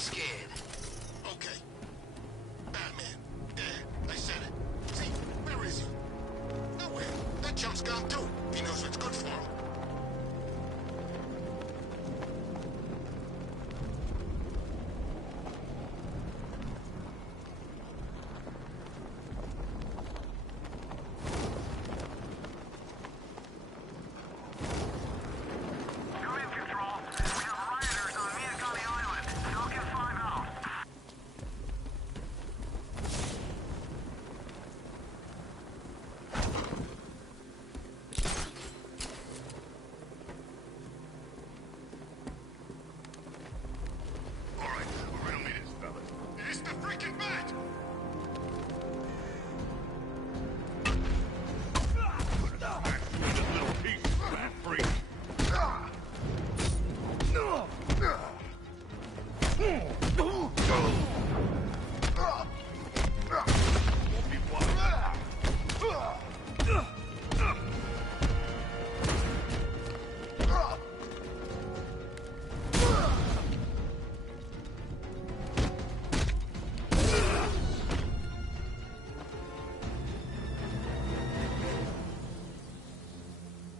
scared. Okay. Batman. There. I said it. See, where is he? Nowhere. That chump's gone too. He knows what's good for him.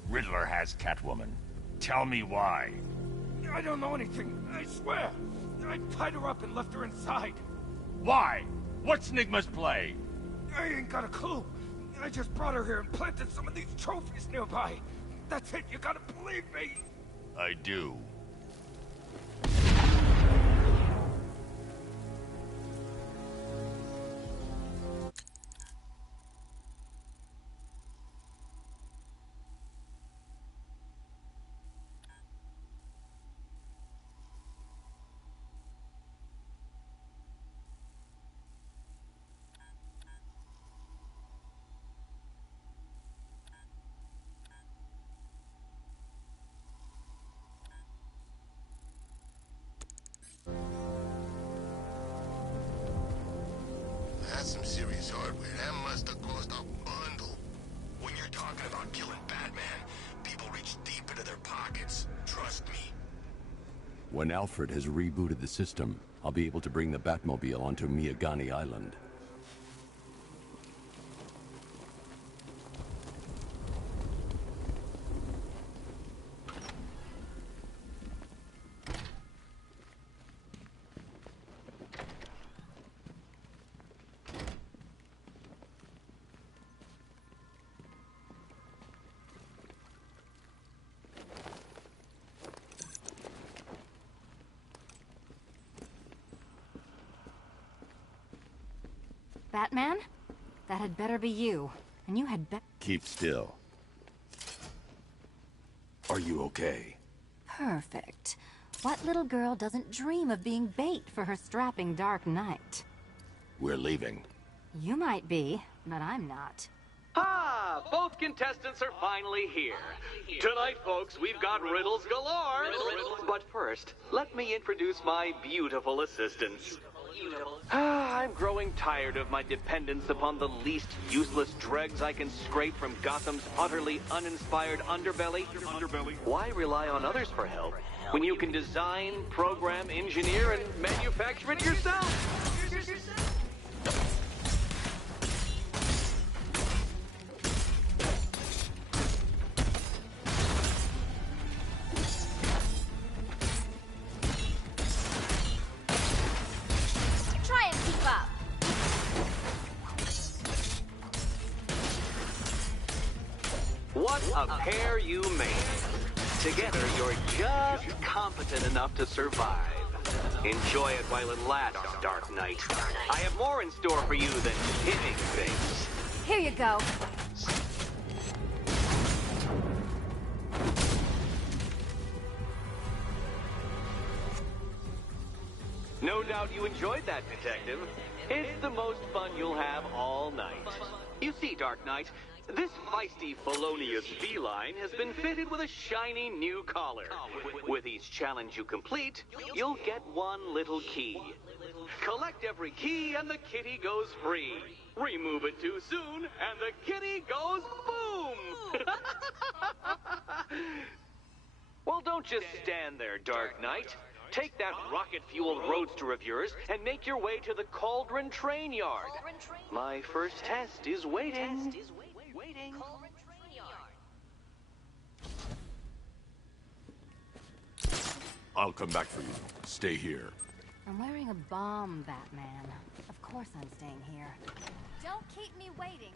Riddler has Catwoman. Tell me why. I don't know anything, I swear. I tied her up and left her inside. Why? What's Nigma's play? I ain't got a clue. I just brought her here and planted some of these trophies nearby. That's it, you gotta believe me. I do. That's some serious hardware. That must have cost a bundle. When you're talking about killing Batman, people reach deep into their pockets. Trust me. When Alfred has rebooted the system, I'll be able to bring the Batmobile onto Miyagani Island. Batman? That had better be you. And you had Keep still. Are you okay? Perfect. What little girl doesn't dream of being bait for her strapping Dark Knight? We're leaving. You might be, but I'm not. Ah, both contestants are finally here. Tonight, folks, we've got riddles galore. But first, let me introduce my beautiful assistants. I'm growing tired of my dependence upon the least useless dregs I can scrape from Gotham's utterly uninspired underbelly. Why rely on others for help when you can design, program, engineer, and manufacture it yourself? What a pair you made. Together, you're just competent enough to survive. Enjoy it while it lasts, Dark Knight. I have more in store for you than hitting things. Here you go. No doubt you enjoyed that, Detective. It's the most fun you'll have all night. You see, Dark Knight, this feisty, felonious feline has been fitted with a shiny new collar. With each challenge you complete, you'll get one little key. Collect every key and the kitty goes free. Remove it too soon and the kitty goes boom! Well, don't just stand there, Dark Knight. Take that rocket-fueled roadster of yours and make your way to the Cauldron Train Yard. My first test is waiting. I'll come back for you. Stay here. I'm wearing a bomb, Batman. Of course I'm staying here. Don't keep me waiting.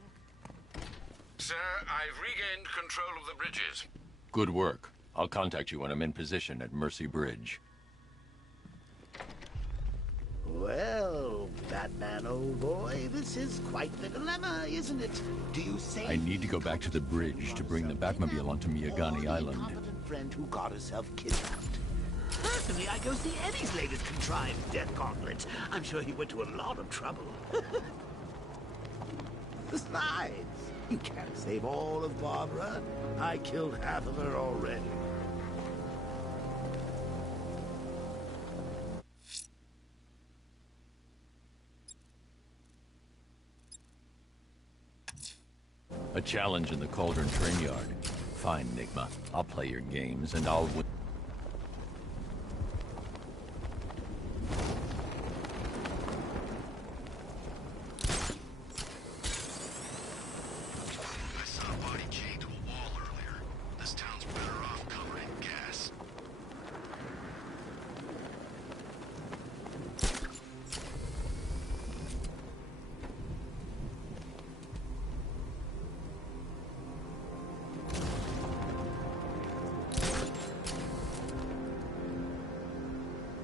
Sir, I've regained control of the bridges. Good work. I'll contact you when I'm in position at Mercy Bridge. Well, Batman, old boy, this is quite the dilemma, isn't it? Do you say... I need to go back to the bridge to bring the Batmobile onto Miyagani Island. ...incompetent friend who got herself kidnapped? Personally, I go see Eddie's latest contrived death gauntlet. I'm sure he went to a lot of trouble. Besides, you can't save all of Barbara. I killed half of her already. A challenge in the Cauldron Train Yard. Fine, Nigma. I'll play your games and I'll win. I saw a body chained to a wall earlier. This town's better off covering gas.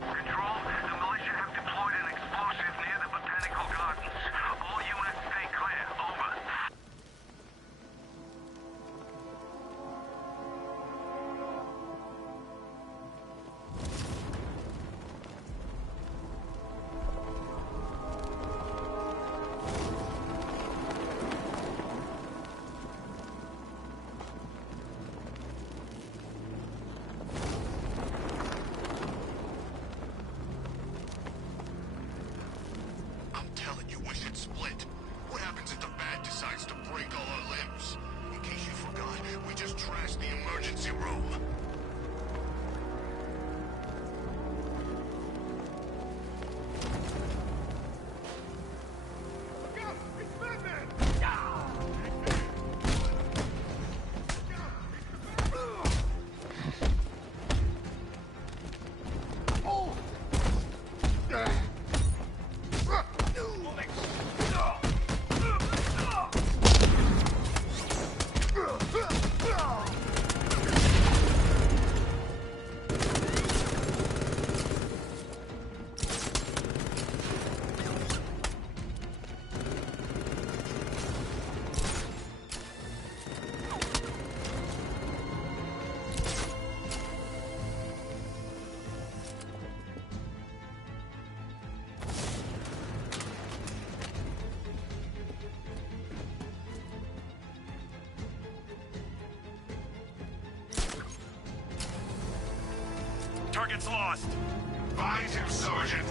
Control, the militia have deployed an explosive near the botanical gardens. All units stay clear. Over. I'm telling you, we should split. What happens if the Bat decides to break all our limbs? In case you forgot, we just trashed the emergency room. Target's lost. Find him, Sergeant.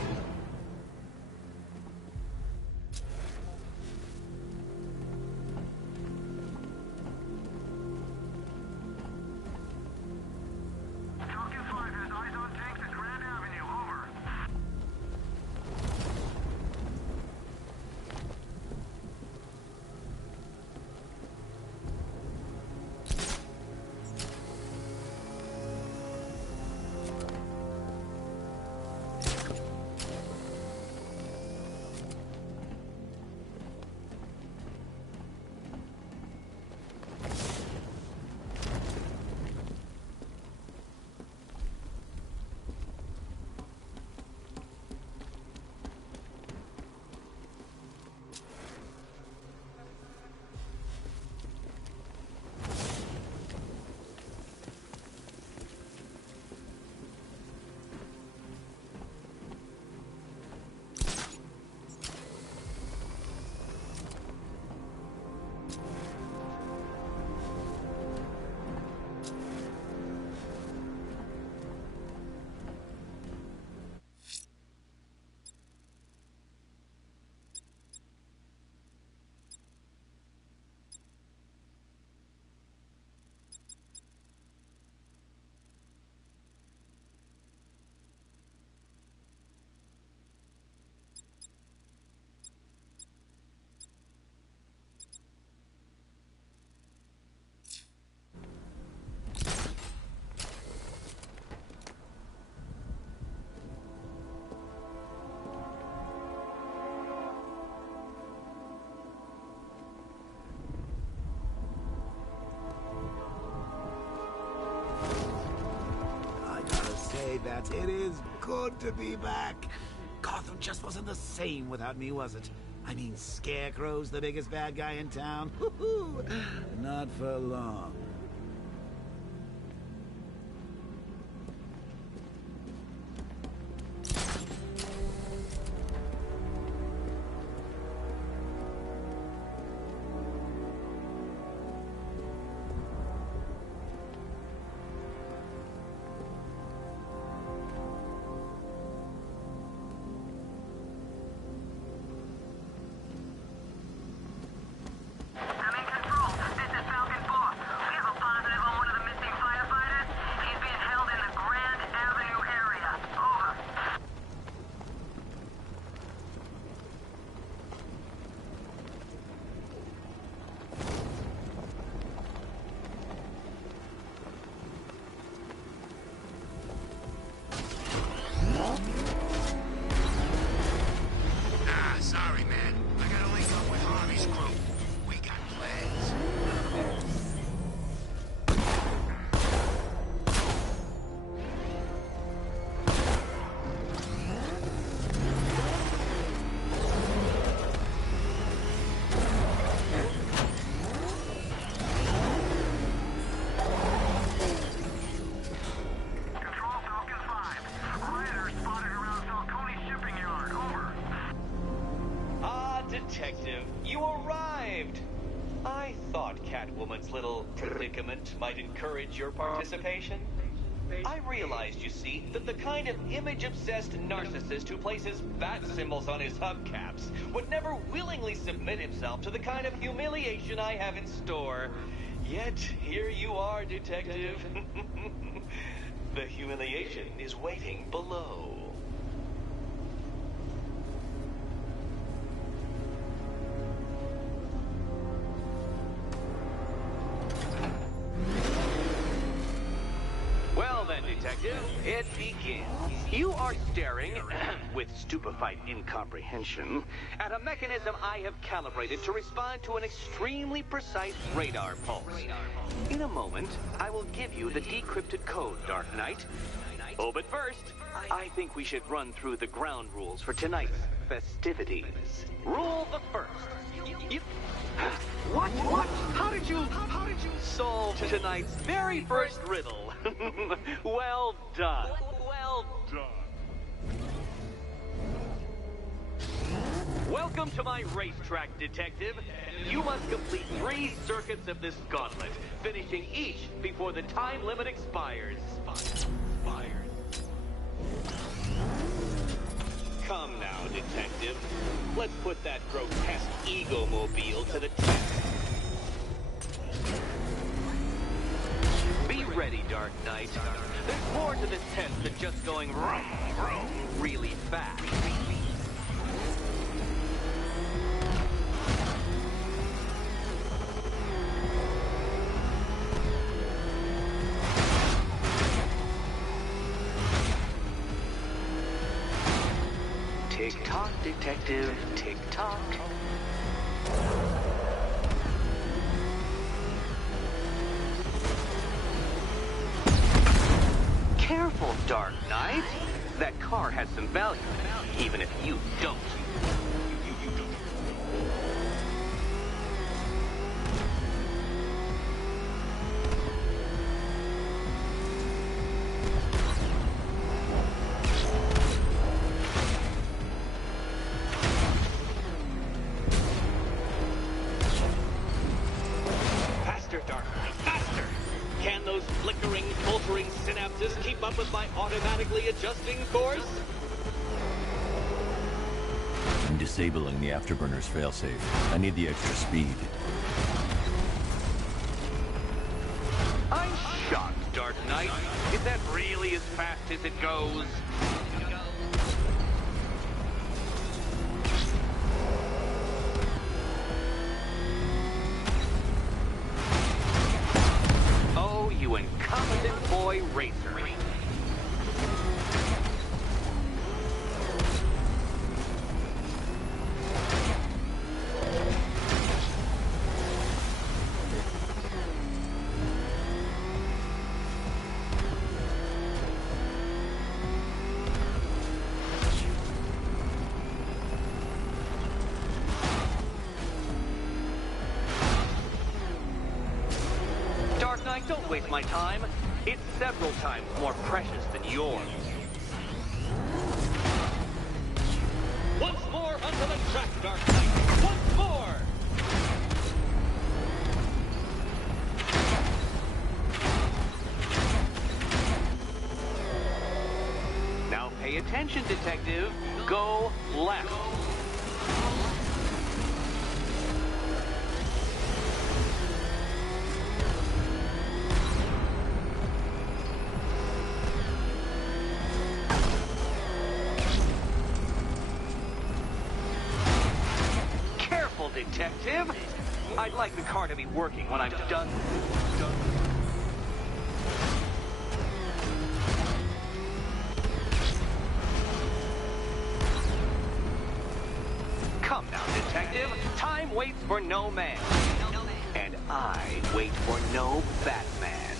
Falcon 5 has eyes on tanks at Grand Avenue. Over. Bats. It is good to be back. Gotham just wasn't the same without me, was it? I mean, Scarecrow's the biggest bad guy in town. Not for long. I'm in control. This is Falcon 4. We have a positive on one of the missing firefighters. He's being held in the Grand Avenue area. Over. Ah, sorry, man. I gotta link up with Harvey's crew. We got plans. Control Falcon 5. Rioters spotted around Falcone shipping yard. Over. Ah, Detective, you arrived! I thought Catwoman's little predicament might encourage your participation. I realized, you see, that the kind of image-obsessed narcissist who places bat symbols on his hubcaps would never willingly submit himself to the kind of humiliation I have in store. Yet, here you are, Detective. The humiliation is waiting below. Well then, Detective, it begins. You are staring, with stupefied incomprehension, at a mechanism I have calibrated to respond to an extremely precise radar pulse. In a moment, I will give you the decrypted code, Dark Knight. Oh, but first, I think we should run through the ground rules for tonight's festivities. Rule the first. What? How did you solve tonight's very first riddle? Well done. Well done. Welcome to my racetrack, Detective. You must complete 3 circuits of this gauntlet, finishing each before the time limit expires. Come now, Detective. Let's put that grotesque ego-mobile to the test. Be ready, Dark Knight. There's more to this test than just going vroom, vroom really fast. Tick-tock, Detective, tick-tock. Careful, Dark Knight. That car has some value, even if you don't. Faster, Dark Knight, faster! Can those flickering, filtering synapses keep up with my automatically adjusting course? I'm disabling the afterburner's failsafe. I need the extra speed. I'm shocked, Dark Knight. Is that really as fast as it goes? Oh, you incompetent boy racer. waste my time. It's several times more precious than yours. Once more onto the track, Dark Knight. Once more! Now pay attention, Detective. Go left. Careful, Detective. I'd like the car to be working when I'm done. Come now, Detective. Time waits for no man. And I wait for no Batman.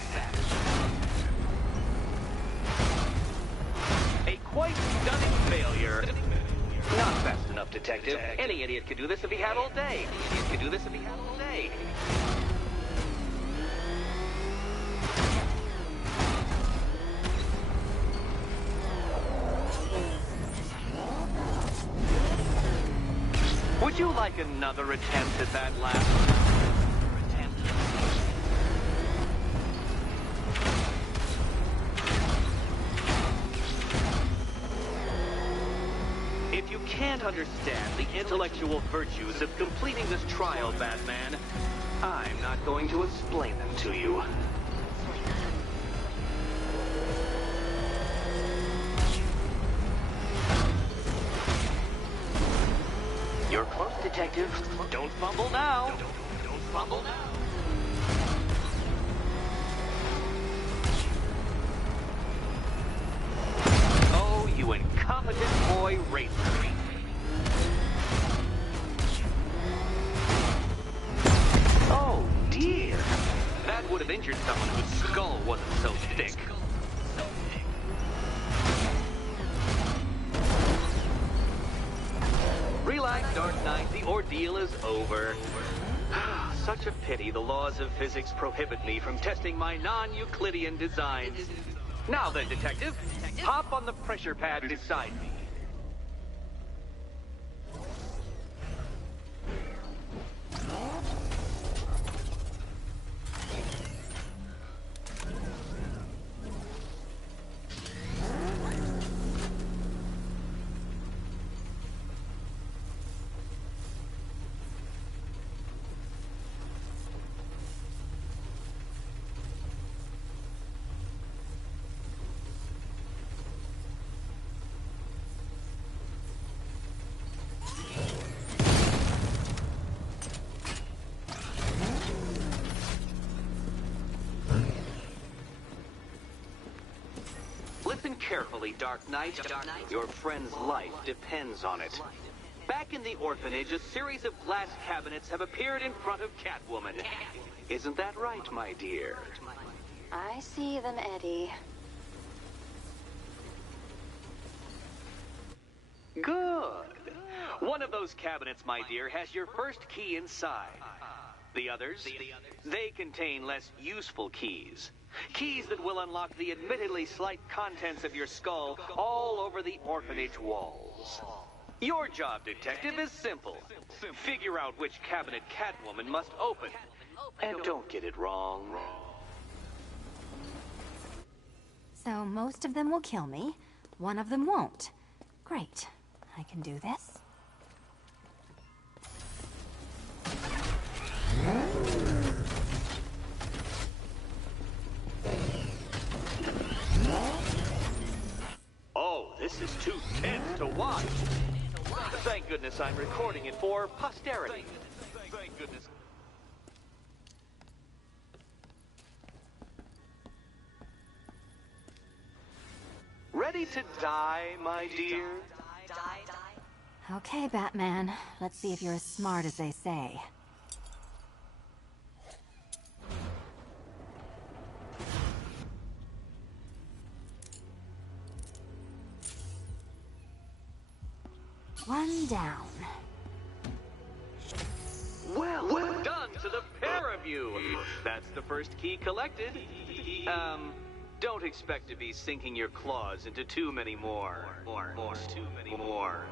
A quite stunning failure. Not fast enough, Detective. Any idiot could do this if he had all day. Would you like another attempt at that last? If you can't understand the intellectual virtues of completing this trial, Batman, I'm not going to explain them to you. You're close, Detective. Don't fumble now. Don't fumble now. Oh, you incompetent boy racer. Oh, dear. That would have injured someone whose skull wasn't so thick. Relax, Dark Knight. The ordeal is over. Such a pity the laws of physics prohibit me from testing my non-Euclidean designs. Now then, Detective, hop on the pressure pad beside me. Listen carefully, Dark Knight. Your friend's life depends on it. Back in the orphanage, a series of glass cabinets have appeared in front of Catwoman. Isn't that right, my dear? I see them, Eddie. Good. One of those cabinets, my dear, has your first key inside. The others, they contain less useful keys. Keys that will unlock the admittedly slight contents of your skull all over the orphanage walls. Your job, Detective, is simple. Figure out which cabinet Catwoman must open. And don't get it wrong. So most of them will kill me. One of them won't. Great. I can do this. Oh, this is too tense to watch. Thank goodness I'm recording it for posterity. Thank goodness. Ready to die, my dear? Okay, Batman. Let's see if you're as smart as they say. One down. Well done, to the pair of you. That's the first key collected. Don't expect to be sinking your claws into too many more. Too many more.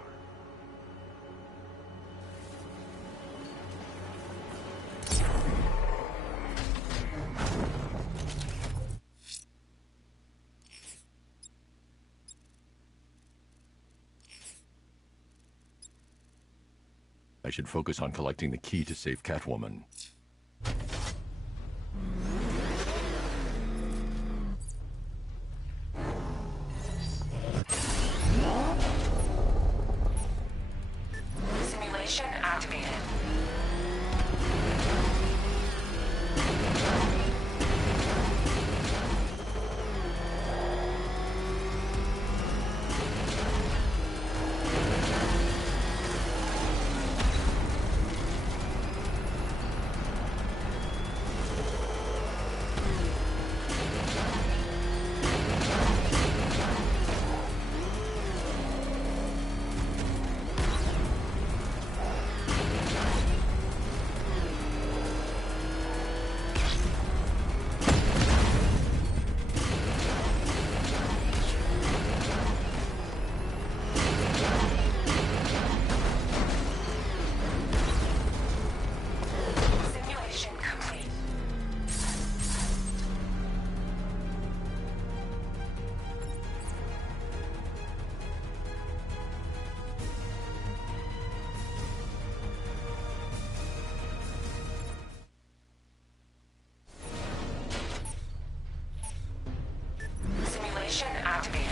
I should focus on collecting the key to save Catwoman. Simulation activated. Simulation activated.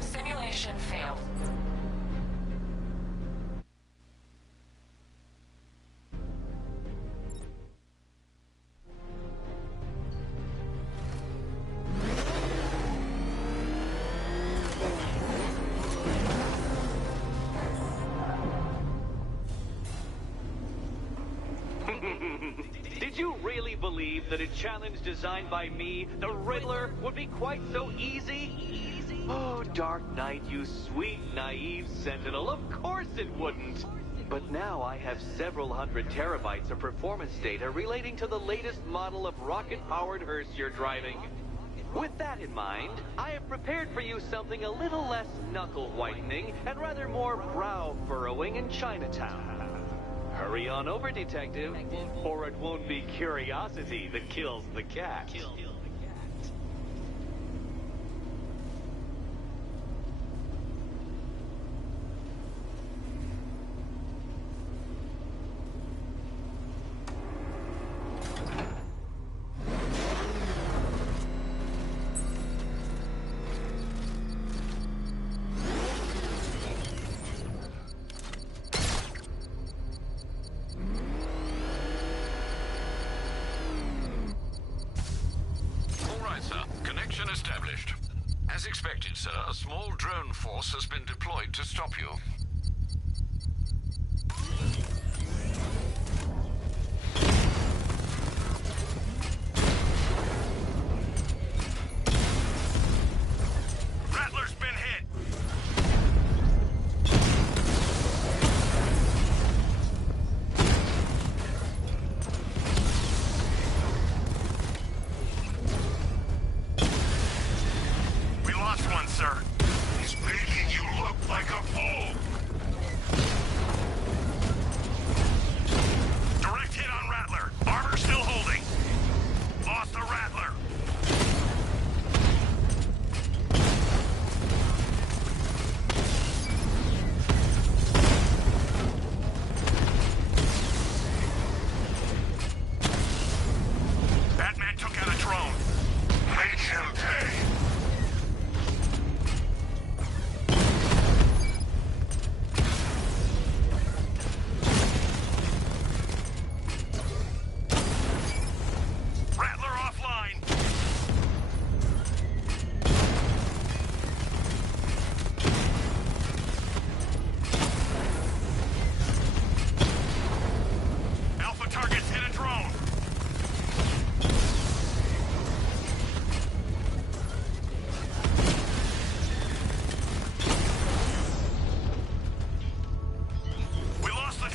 Simulation failed. Did you really believe that a challenge designed by me, the Riddler, would be quite so easy? Oh, Dark Knight, you sweet, naive sentinel, of course it wouldn't. But now I have several hundred terabytes of performance data relating to the latest model of rocket-powered hearse you're driving. With that in mind, I have prepared for you something a little less knuckle-whitening and rather more brow-furrowing in Chinatown. Hurry on over, detective, or it won't be curiosity that kills the cat. Established. As expected, sir, a small drone force has been deployed to stop you. Rattler's been hit! He's making you look like a fool!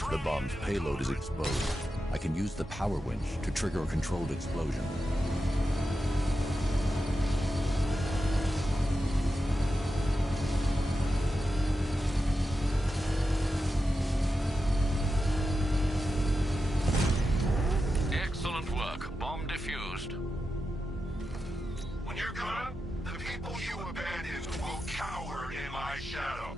The bomb's payload is exposed. I can use the power winch to trigger a controlled explosion. Excellent work. Bomb defused. When you're gone, the people you abandoned will cower in my shadow.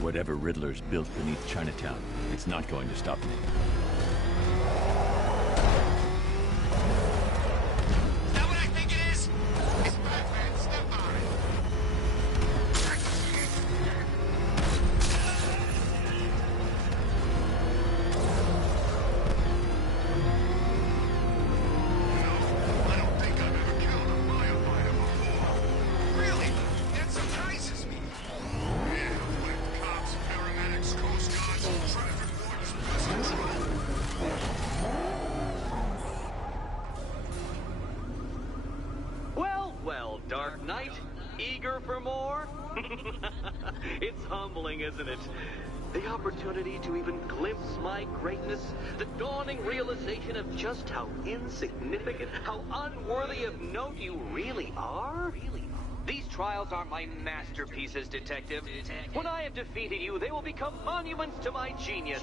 Whatever Riddler's built beneath Chinatown, it's not going to stop me. Is that what I think it is? It's Batman, step on it. No, I don't think I've ever killed a firefighter before. Really? That surprises me. Yeah, with cops, paramedics, coast guards, traffic wardens, prison patrol. Well, well, Dark Knight, eager for more? It's humbling, isn't it? The opportunity to even glimpse my greatness, the dawning realization of just how insignificant, how unworthy of note you really are? These trials are my masterpieces, Detective. When I have defeated you, they will become monuments to my genius,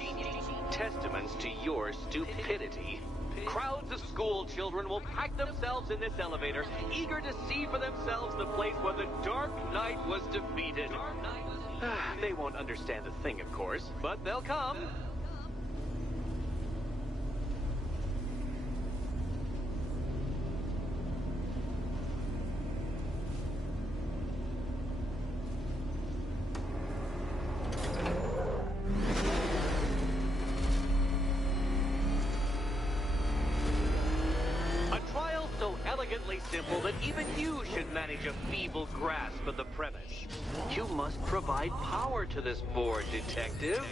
testaments to your stupidity. Crowds of school children will pack themselves in this elevator, eager to see for themselves the place where the Dark Knight was defeated. They won't understand a thing, of course, but they'll come. A trial so elegantly simple that even you should manage a feeble grasp of the premise. You must provide power to this board, Detective.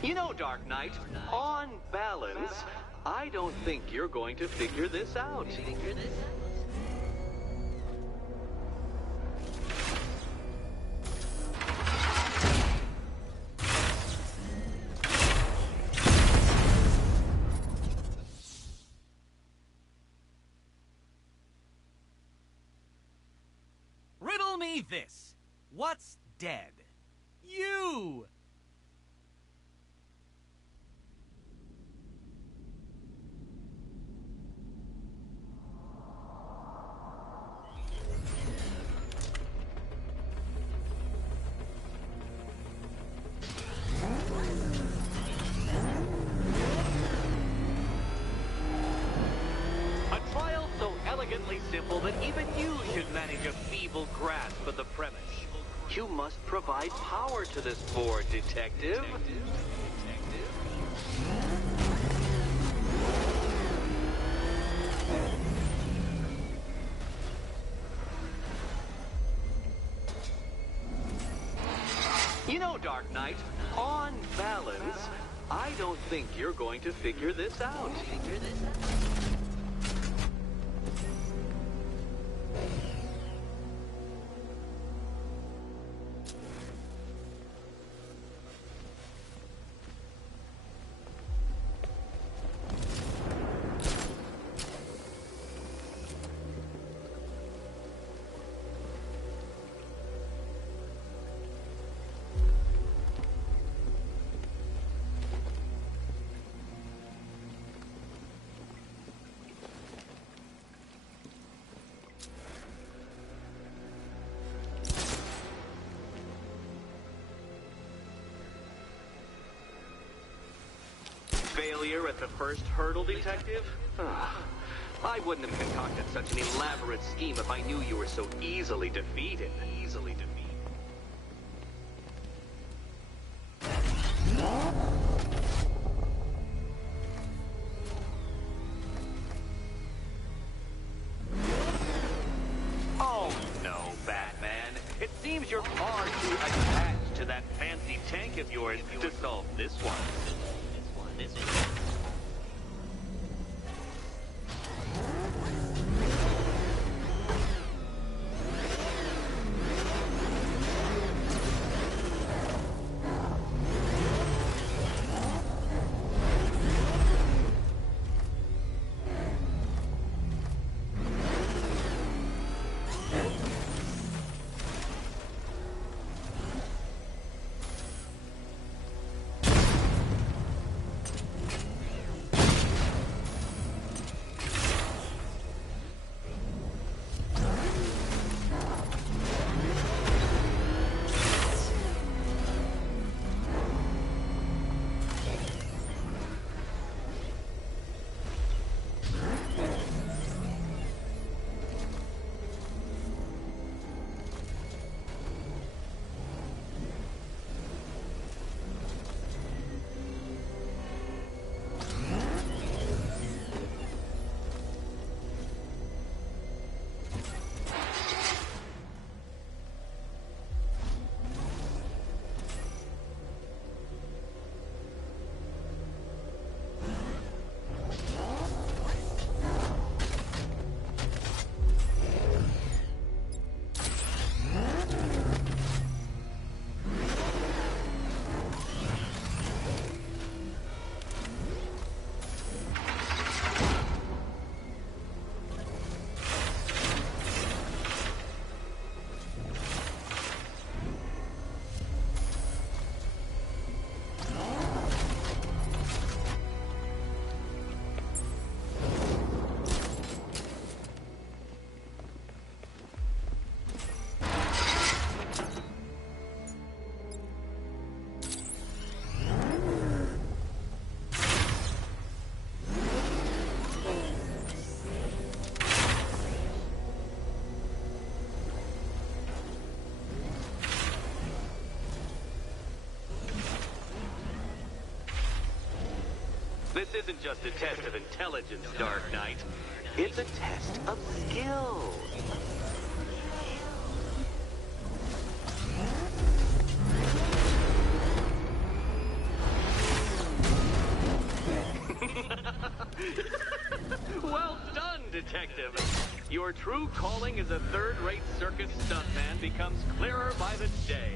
You know, Dark Knight, on balance, I don't think you're going to figure this out. Riddle me this. What's dead? You! A trial so elegantly simple that even you should manage a feeble grasp of the premise. You must provide power to this board, Detective. You know, Dark Knight, on balance, I don't think you're going to figure this out. Failure at the first hurdle, Detective? I wouldn't have concocted such an elaborate scheme if I knew you were so easily defeated. Oh no, Batman. It seems you're far too attached to that fancy tank of yours to solve this one. This isn't just a test of intelligence, Dark Knight. It's a test of skill. Well done, Detective. Your true calling as a third-rate circus stuntman becomes clearer by the day.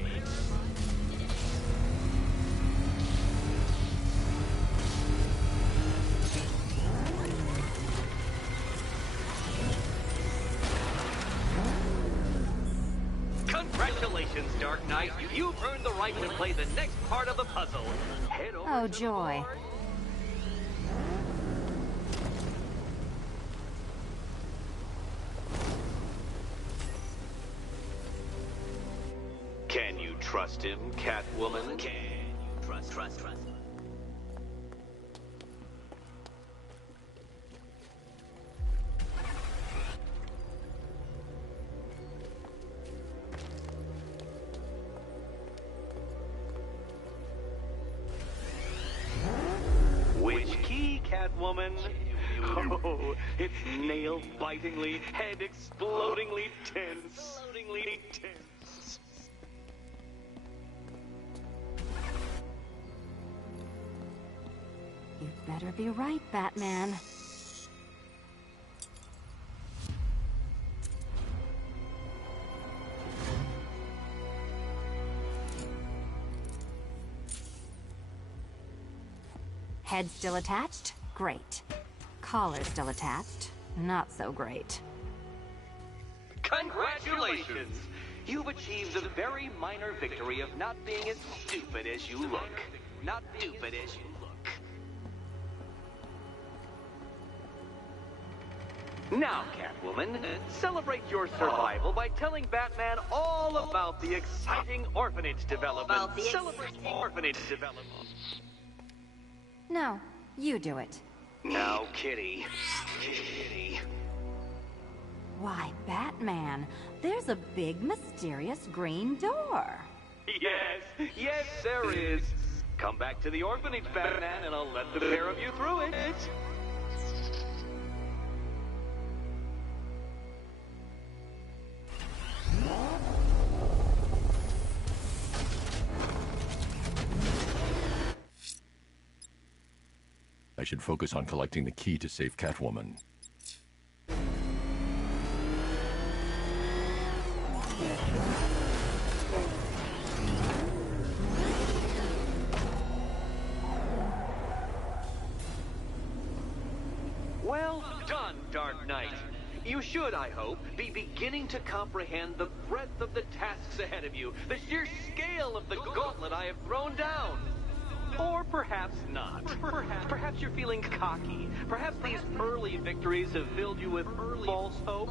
Congratulations, Dark Knight. You've earned the right to play the next part of the puzzle. Head over Oh, to the joy. board. Can you trust him, Catwoman? Can you trust? Which key, Catwoman? Oh, it's nail-bitingly, head-explodingly tense. better be right, Batman. Head still attached? Great. Collar still attached? Not so great. Congratulations! You've achieved the very minor victory of not being as stupid as you look. Not stupid as you look. Now, Catwoman, celebrate your survival by telling Batman all about the exciting orphanage development. Celebrate orphanage development. No, you do it. Now, Kitty. Kitty. Why, Batman, there's a big, mysterious green door. Yes, there is. Come back to the orphanage, Batman, and I'll let the pair of you through it. I should focus on collecting the key to save Catwoman. Well done, Dark Knight. You should, I hope, be beginning to comprehend the breadth of the tasks ahead of you, the sheer scale of the gauntlet I have thrown down. Or perhaps not. Perhaps you're feeling cocky. Perhaps these early victories have filled you with false hope.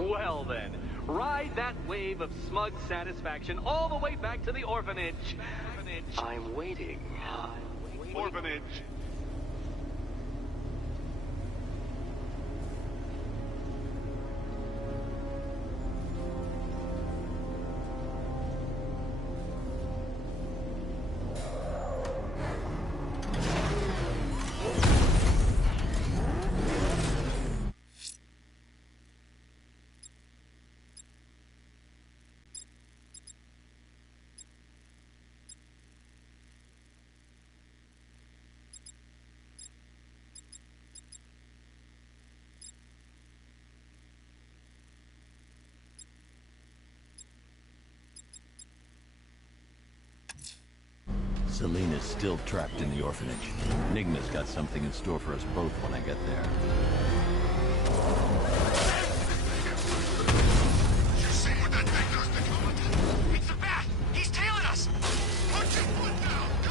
Well then, ride that wave of smug satisfaction all the way back to the orphanage. I'm waiting. Orphanage. Selena's still trapped in the orphanage. Enigma's got something in store for us both when I get there. You see what that thing does to Comet? It's a bat! He's tailing us! Put your foot down! Go!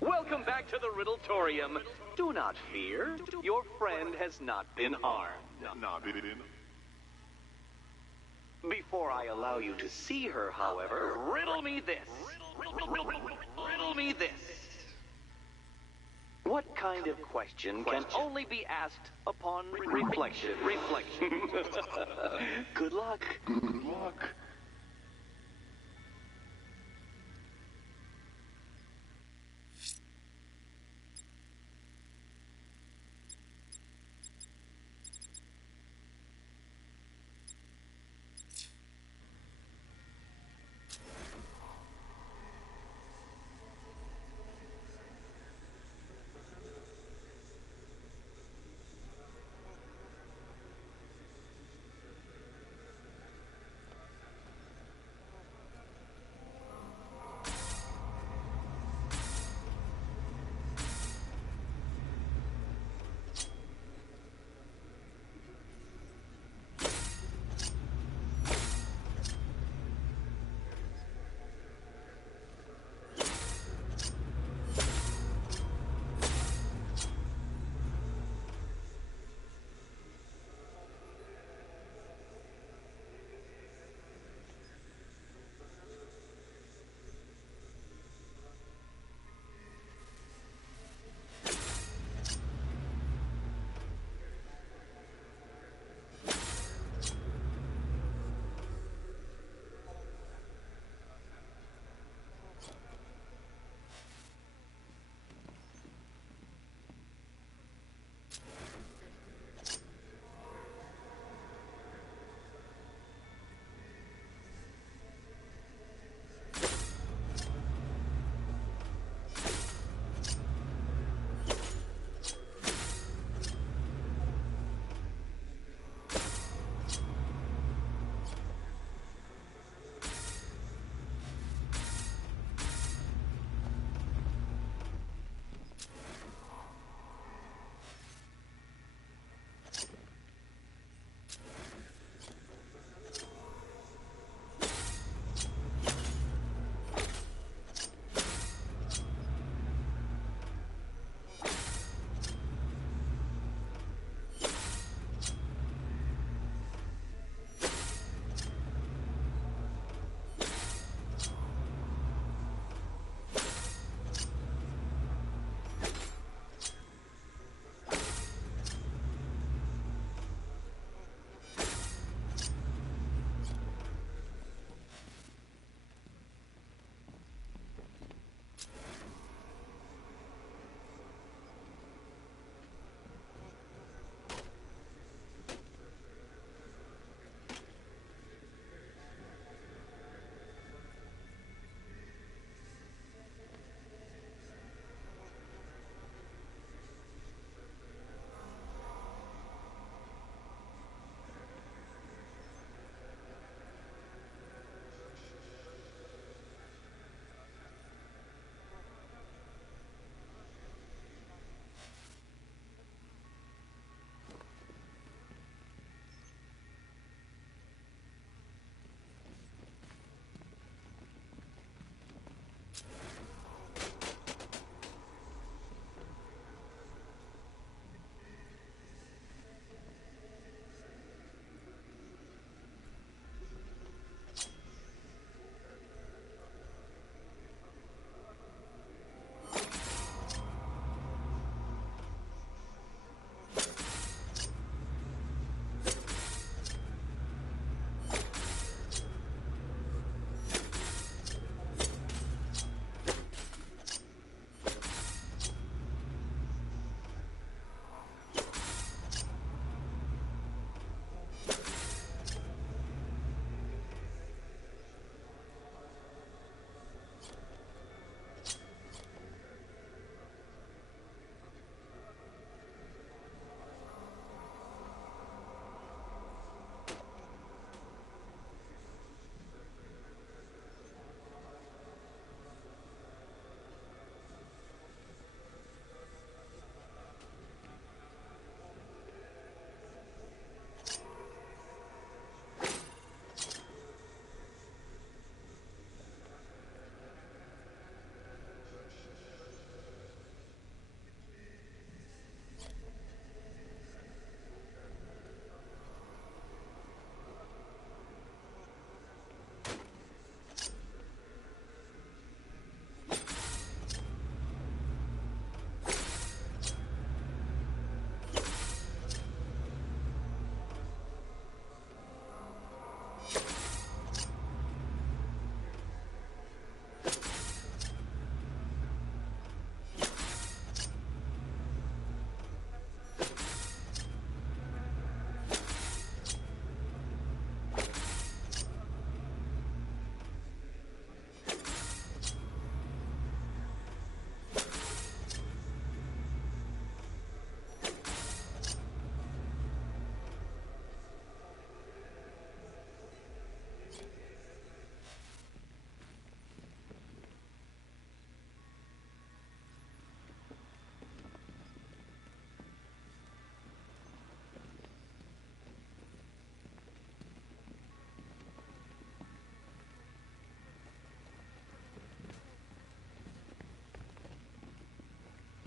Welcome back to the Riddletorium. Do not fear. Your friend has not been harmed. Before I allow you to see her, however, riddle me this. Riddle me this. What kind kind of question can only be asked upon reflection. Reflection. Good luck. Good luck.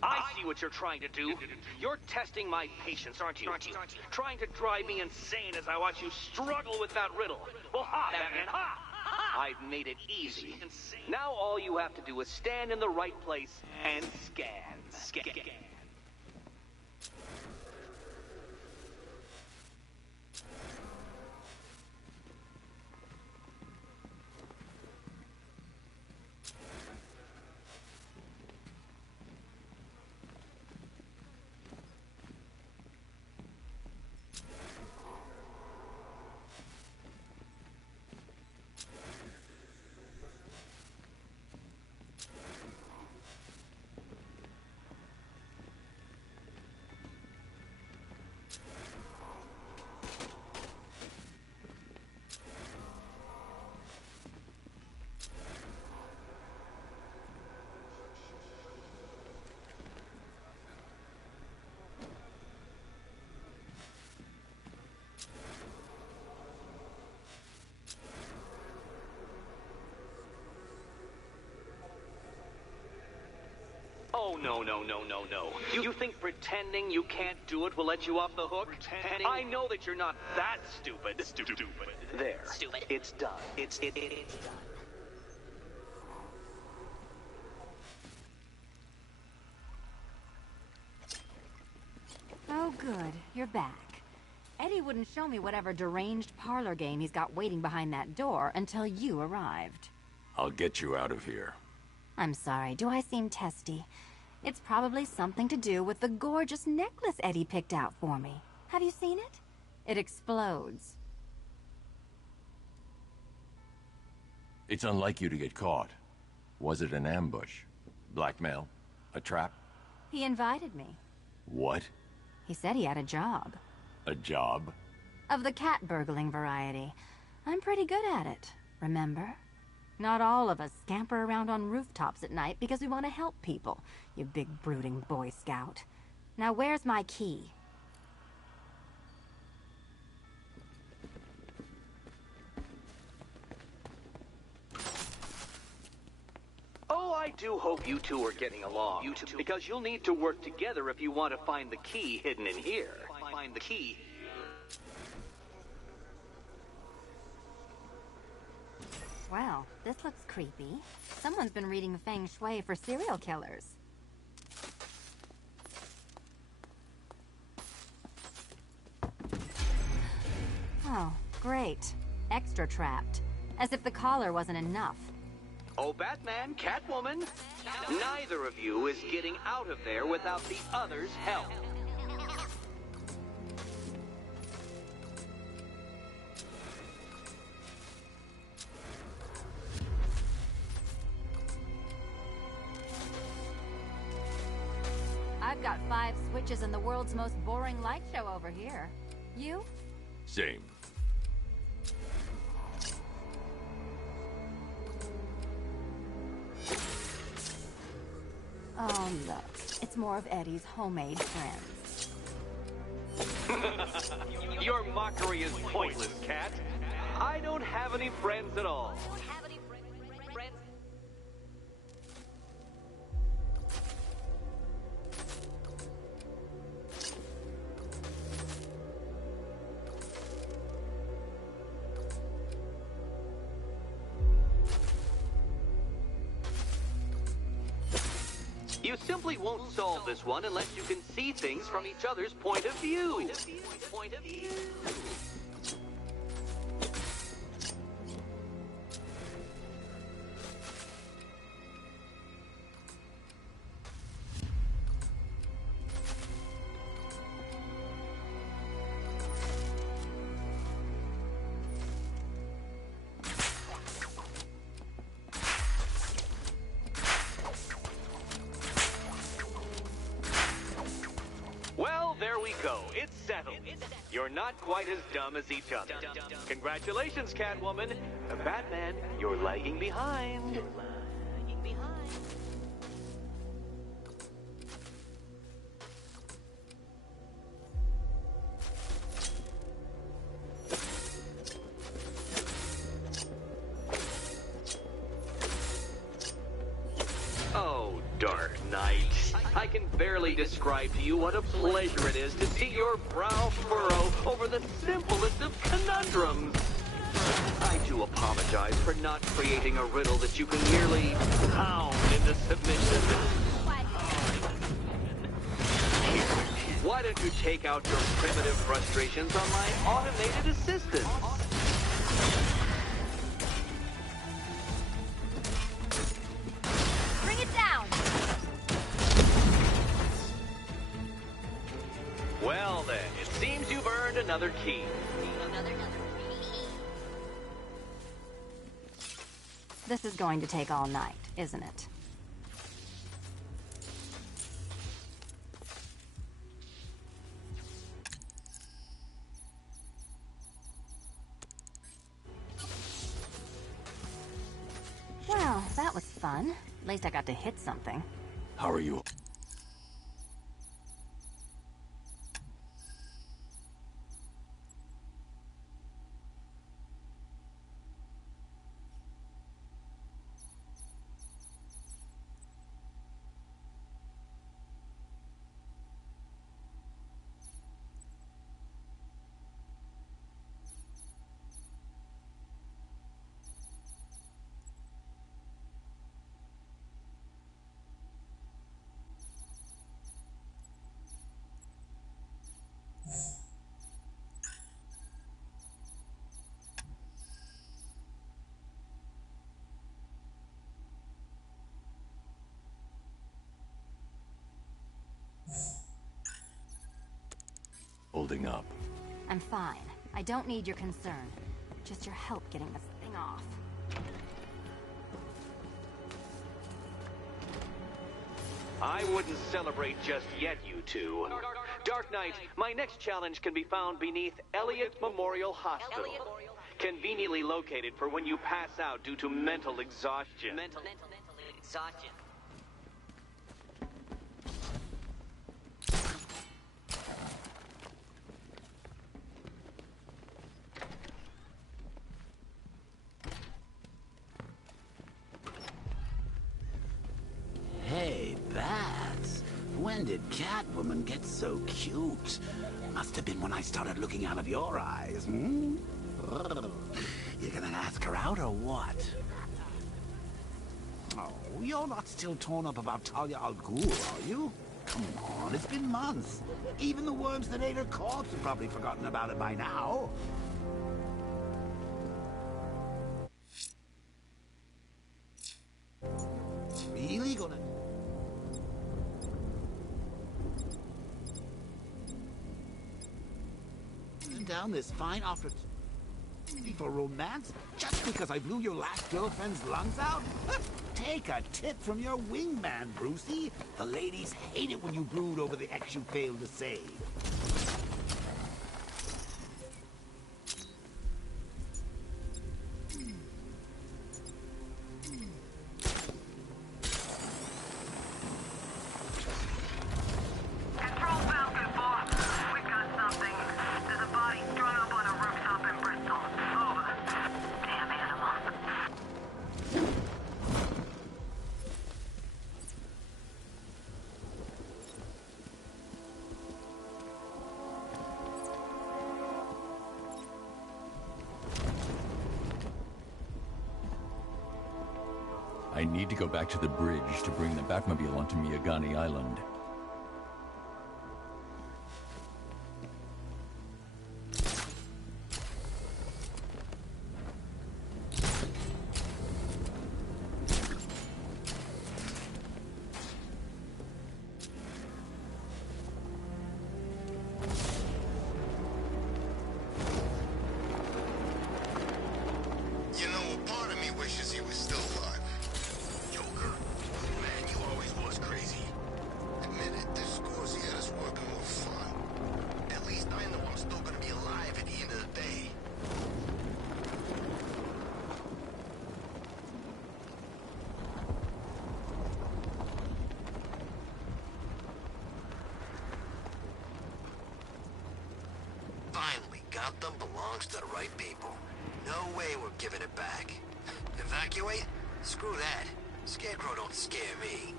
I see what you're trying to do. You're testing my patience, aren't you? Trying to drive me insane as I watch you struggle with that riddle. Well, ha, Batman, ha! I've made it easy. Now all you have to do is stand in the right place and scan. Oh, no. You think pretending you can't do it will let you off the hook? I know that you're not that stupid. There. It's done. It's done. Oh, good. You're back. Eddie wouldn't show me whatever deranged parlor game he's got waiting behind that door until you arrived. I'll get you out of here. I'm sorry, do I seem testy? It's probably something to do with the gorgeous necklace Eddie picked out for me. Have you seen it? It explodes. It's unlike you to get caught. Was it an ambush? Blackmail? A trap? He invited me. What? He said he had a job. A job? Of the cat burgling variety. I'm pretty good at it, remember? Not all of us scamper around on rooftops at night because we want to help people, you big brooding Boy Scout. Now where's my key? Oh, I do hope you two are getting along. Because you'll need to work together if you want to find the key hidden in here. Find the key. Well, this looks creepy. Someone's been reading Feng Shui for serial killers. Oh, great. Extra trapped. As if the collar wasn't enough. Oh, Batman, Catwoman, neither of you is getting out of there without the other's help. I've got 5 switches in the world's most boring light show over here. You? Same. Oh, look. It's more of Eddie's homemade friends. Your mockery is pointless, Cat. I don't have any friends at all. You simply won't solve this one unless you can see things from each other's point of view. Well, there we go. It's settled. You're not quite as dumb as each other. Congratulations, Catwoman. Batman, you're lagging behind. Oh, Dark Knight. I can barely describe to you what a pleasure it is to see your brow furrow over the simplest of conundrums. I do apologize for not creating a riddle that you can merely pound into submission. Why don't you take out your primitive frustrations on my automated assistant? Bring it down! Well then, it seems you've earned another key. This is going to take all night, isn't it? Well, that was fun. At least I got to hit something. How are you? Holding up. I'm fine. I don't need your concern. Just your help getting this thing off. I wouldn't celebrate just yet, you two. Dark Knight, my next challenge can be found beneath Elliott Memorial Hospital. Conveniently located for when you pass out due to mental exhaustion. Mental exhaustion. Hey, Bats. When did Catwoman get so cute? Must have been when I started looking out of your eyes, hmm? You gonna ask her out or what? Oh, you're not still torn up about Talia al Ghul, are you? Come on, it's been months. Even the worms that ate her corpse have probably forgotten about it by now. Really gonna... down this fine opportunity for romance just because I blew your last girlfriend's lungs out? Take a tip from your wingman, Brucey. The ladies hate it when you brood over the ex you failed to save. Control Falcon 4. We've got something. There's a body strung up on a rooftop in Bristol. Over. Damn animal. I need to go back to the bridge to bring the Batmobile onto Miyagani Island. You know, a part of me wishes he was still alive. Joker, man, you always was crazy. Admit it, this scores he had us working more fun. At least I know I'm still gonna be alive at the end of the day. Finally, Gotham belongs to the right people. No way we're giving it back. Evacuate? Screw that. Scarecrow don't scare me.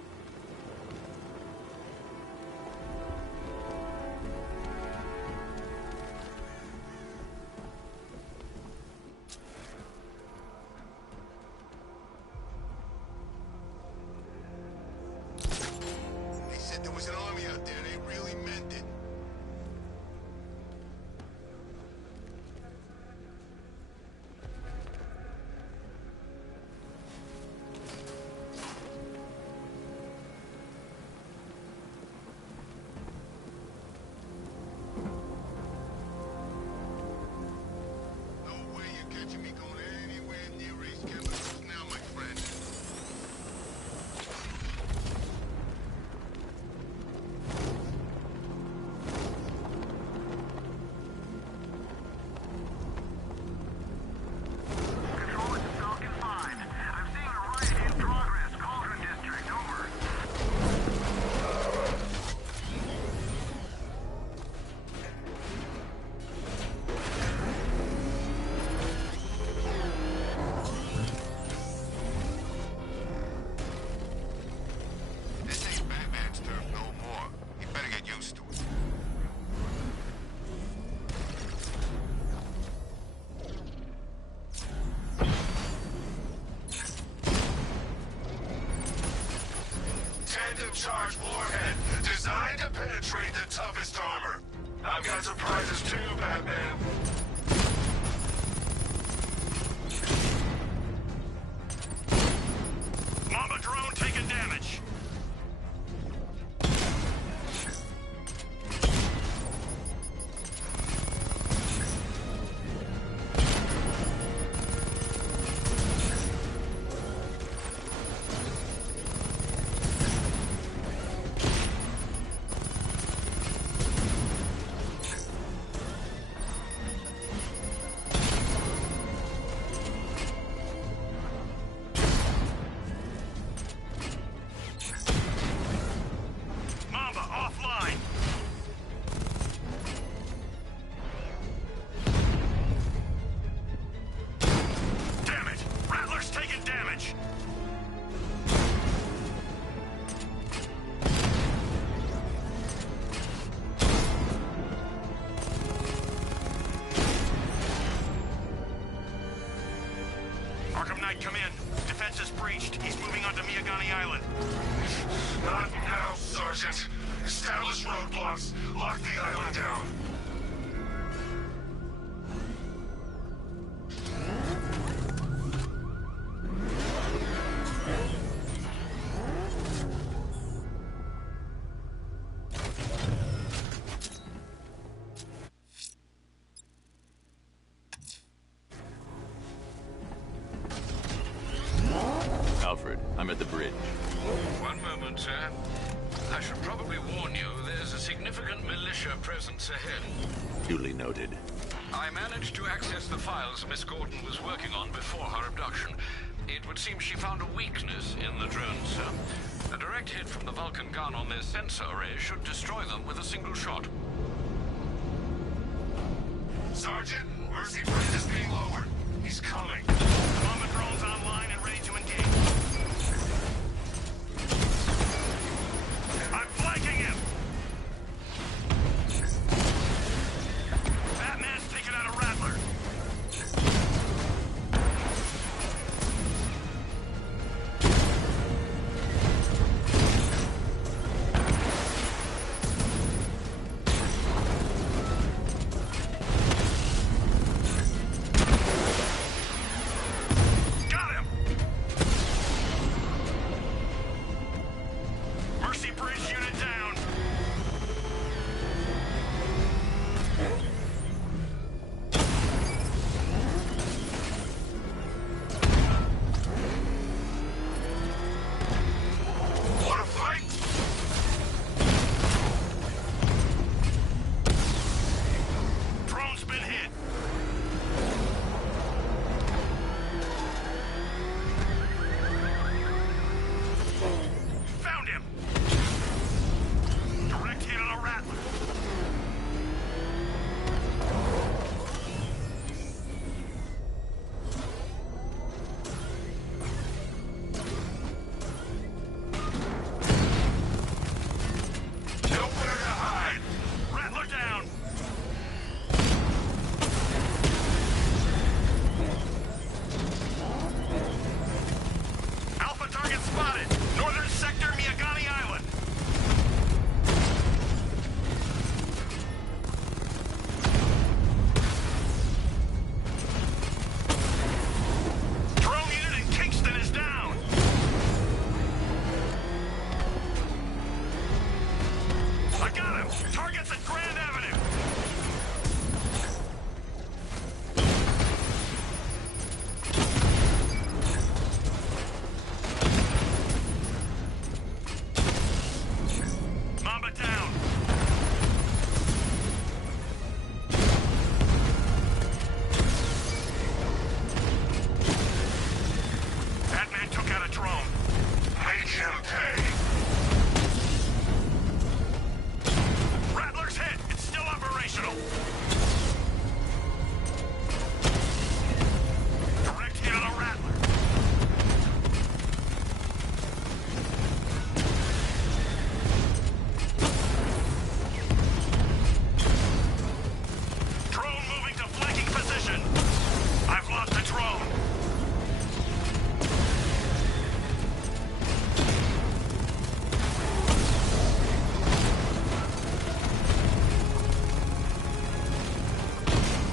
out there, they really meant it. No way you're catching me going anywhere near these chemicals now, my friend. Control, this is Falcon 5. I'm seeing a riot in progress. Cauldron District, over. This ain't Batman's turf no more. You better get used to it. Tandem charge warhead, designed to penetrate the toughest armor. I've got surprises too, Batman. Mama drone taking damage. Mamba offline. Damn it! Rattler's taking damage. Arkham Knight, come in. Defense is breached. He's moving onto Miyagani Island. Not now, Sergeant. Establish roadblocks. Lock the island down. Alfred, I'm at the bridge. One moment, sir. I should probably warn you, there's a significant militia presence ahead. Duly noted. I managed to access the files Miss Gordon was working on before her abduction. It would seem she found a weakness in the drones, sir. A direct hit from the Vulcan gun on their sensor array should destroy them with a single shot. Sergeant, Mercy Bridge is being lowered. He's coming. Mamba drone's online and ready to engage. I'm flanking him. Batman's taking out a Rattler. Got him! Targets at Grand Avenue! Mamba down! Batman took out a drone. Make him pay. Rattler's hit! It's still operational! Direct hit on a Rattler. Drone moving to flanking position. I've lost the drone.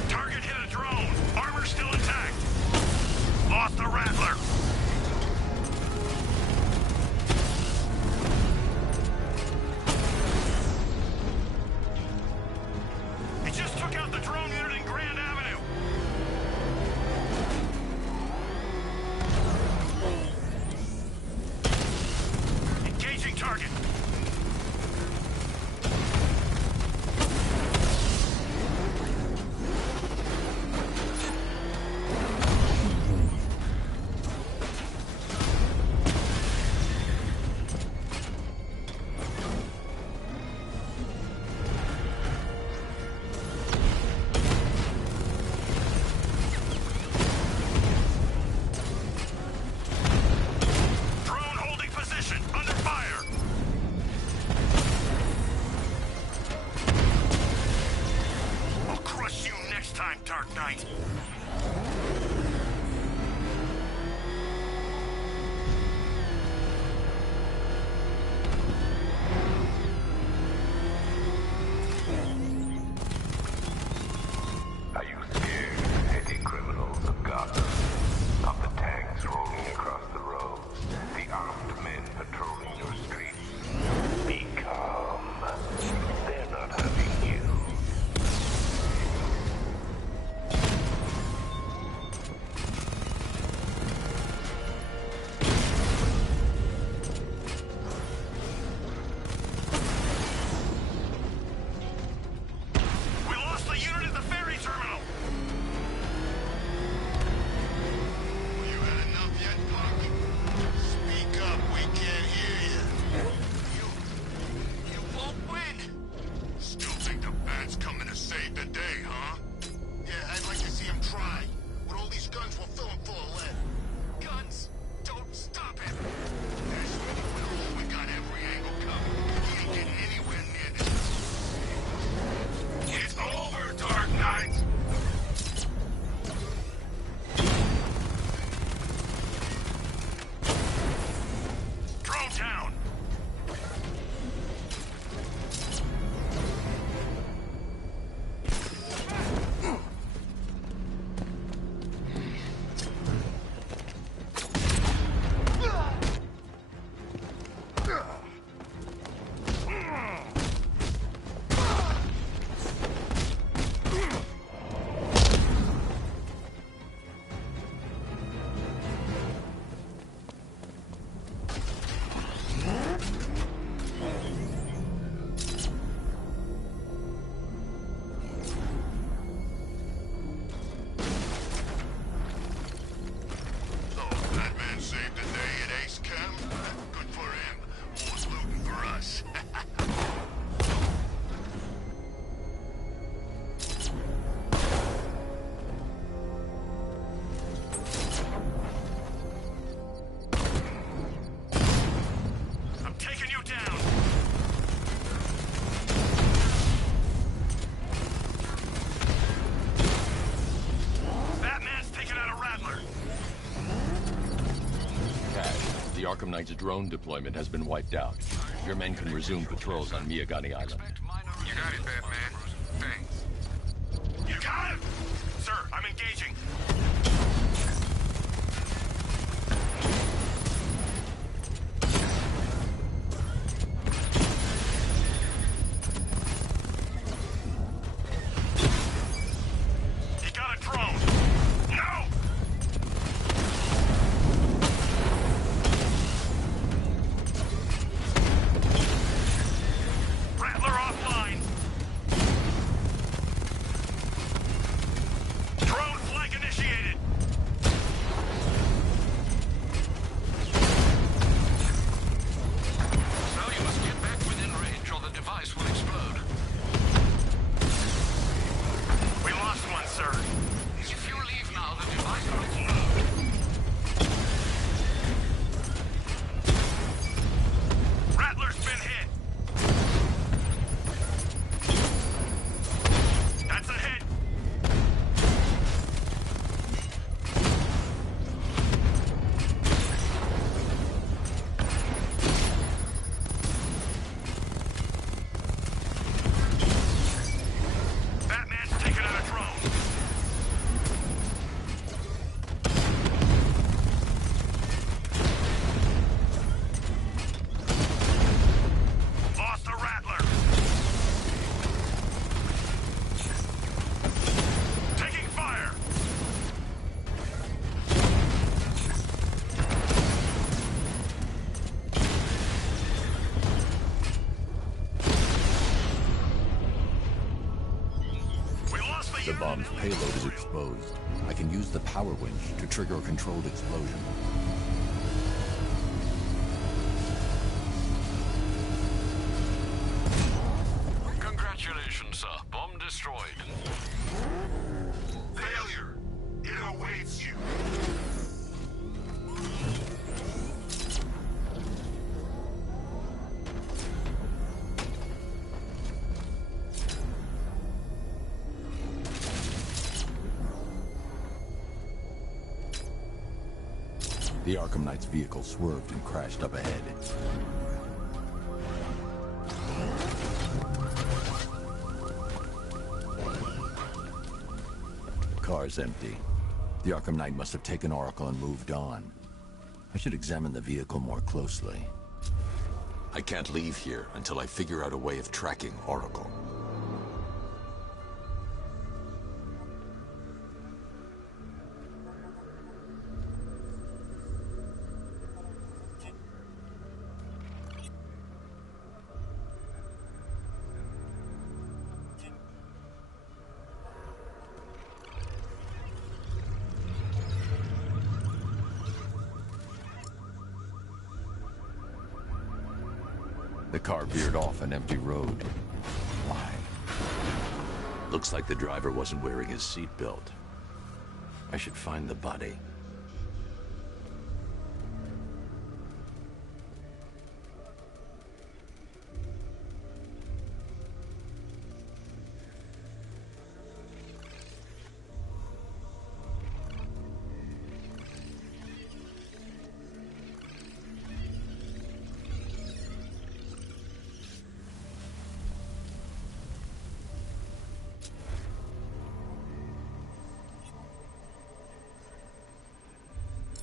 Target hit a drone. Armor still intact. Lost the Rattler. He just took out the drone unit in Grand Avenue. Engaging target. Drone holding position. Under fire. I'll crush you next time, Dark Knight. Are you scared, petty criminals of Gotham? Of the tanks rolling across the roads, the armed men patrolling your streets? Be calm. They're not hurting you. We lost the unit at the ferry terminal. You had enough yet, punk? Speak up, we can't hear you. You won't win. Still think the Bat's coming to save the day, huh? Yeah, I'd like to see him try. With all these guns, we'll fill him full of lead. Guns? Don't stop him. That's when we got every angle covered. He ain't getting anywhere near this. It's over, Dark Knight. Drone down. So, Batman saved the day at Ace Chem? Good for him. More looting for us. I'm taking you down. Batman's taking out a Rattler. Cash, the Arkham Knight's drone deployment has been wiped out. Your men can resume patrols on Miyagani Island. You got it, Batman. Thanks. You got him! Sir, I'm engaging. The bomb's payload is exposed. I can use the power winch to trigger a controlled explosion. Congratulations, sir. Bomb destroyed. Failure! It awaits you! The Arkham Knight's vehicle swerved and crashed up ahead. Car's empty. The Arkham Knight must have taken Oracle and moved on. I should examine the vehicle more closely. I can't leave here until I figure out a way of tracking Oracle. The car veered off an empty road. Why? Looks like the driver wasn't wearing his seatbelt. I should find the body.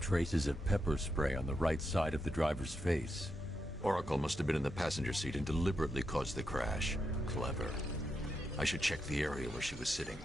Traces of pepper spray on the right side of the driver's face. Oracle must have been in the passenger seat and deliberately caused the crash. Clever. I should check the area where she was sitting.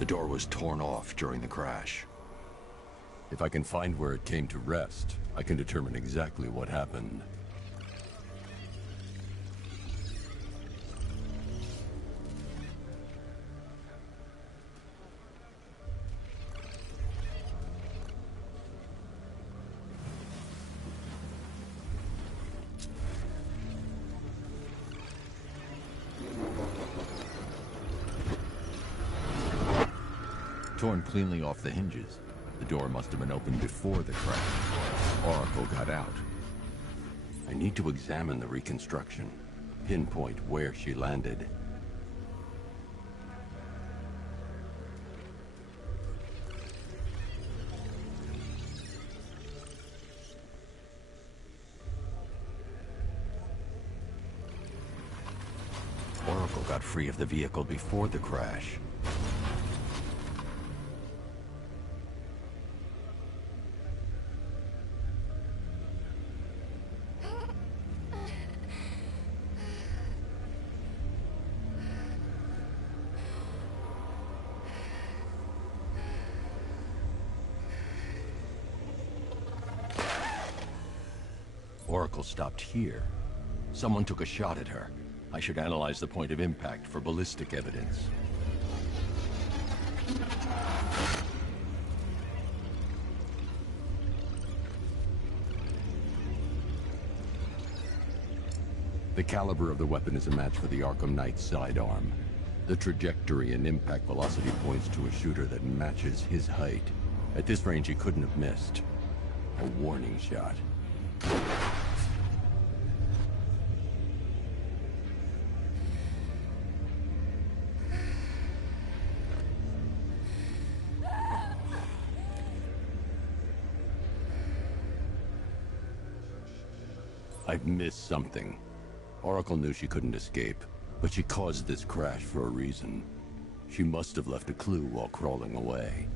The door was torn off during the crash. If I can find where it came to rest, I can determine exactly what happened. Torn cleanly off the hinges. The door must have been opened before the crash. Oracle got out. I need to examine the reconstruction, pinpoint where she landed. Oracle got free of the vehicle before the crash. Oracle stopped here. Someone took a shot at her. I should analyze the point of impact for ballistic evidence. The caliber of the weapon is a match for the Arkham Knight's sidearm. The trajectory and impact velocity points to a shooter that matches his height. At this range, he couldn't have missed. A warning shot. I've missed something. Oracle knew she couldn't escape, but she caused this crash for a reason. She must have left a clue while crawling away.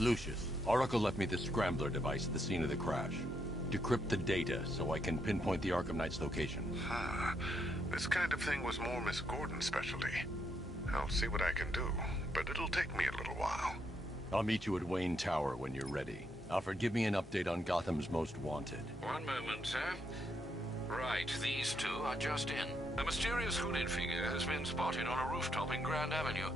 Lucius, Oracle left me the scrambler device at the scene of the crash. Decrypt the data so I can pinpoint the Arkham Knight's location. This kind of thing was more Miss Gordon's specialty. I'll see what I can do, but it'll take me a little while. I'll meet you at Wayne Tower when you're ready. Alfred, give me an update on Gotham's Most Wanted. One moment, sir. Right, these two are just in. A mysterious hooded figure has been spotted on a rooftop in Grand Avenue.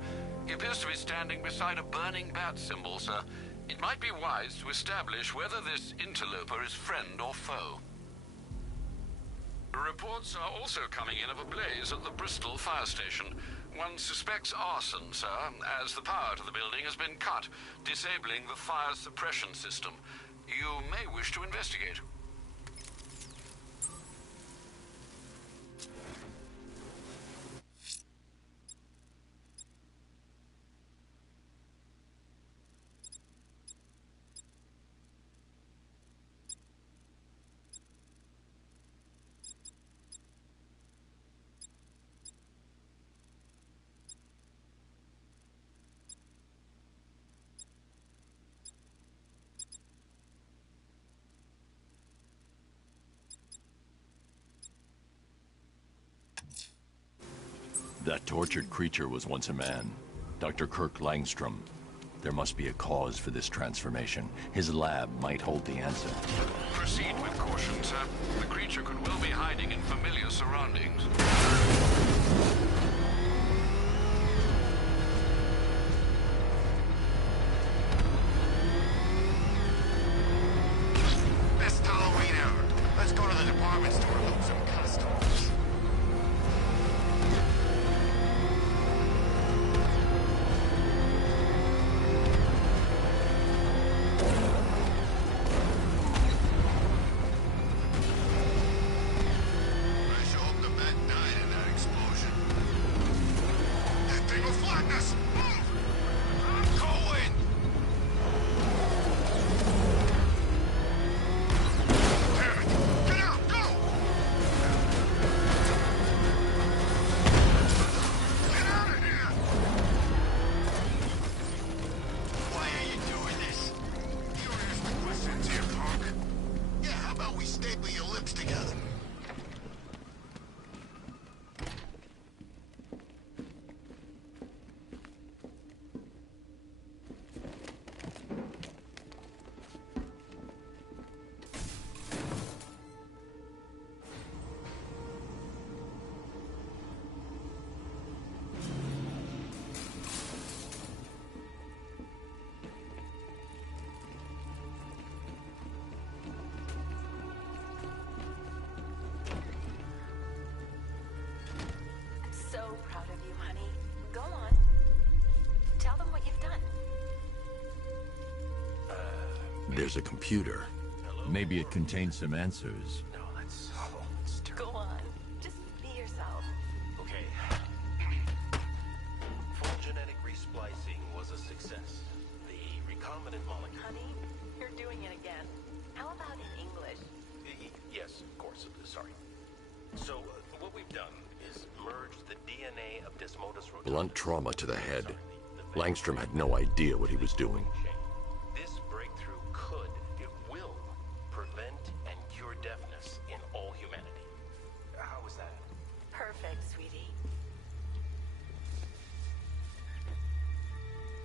He appears to be standing beside a burning bat symbol, sir. It might be wise to establish whether this interloper is friend or foe. Reports are also coming in of a blaze at the Bristol fire station. One suspects arson, sir, as the power to the building has been cut, disabling the fire suppression system. You may wish to investigate. That tortured creature was once a man. Dr. Kirk Langstrom. There must be a cause for this transformation. His lab might hold the answer. Proceed with caution, sir. The creature could well be hiding in familiar surroundings. Best Halloween ever. Let's go to the department store and look some customs. There's a computer. Maybe it contains some answers. No, that's... Go on. Just be yourself. Okay. Full genetic resplicing was a success. The recombinant molecule... Honey, you're doing it again. How about in English? Yes, of course. Sorry. So, what we've done is merged the DNA of Desmodus rotundus. Blunt trauma to the head. Langstrom had no idea what he was doing. This breakthrough could, it will, prevent and cure deafness in all humanity. How was that? Perfect, sweetie.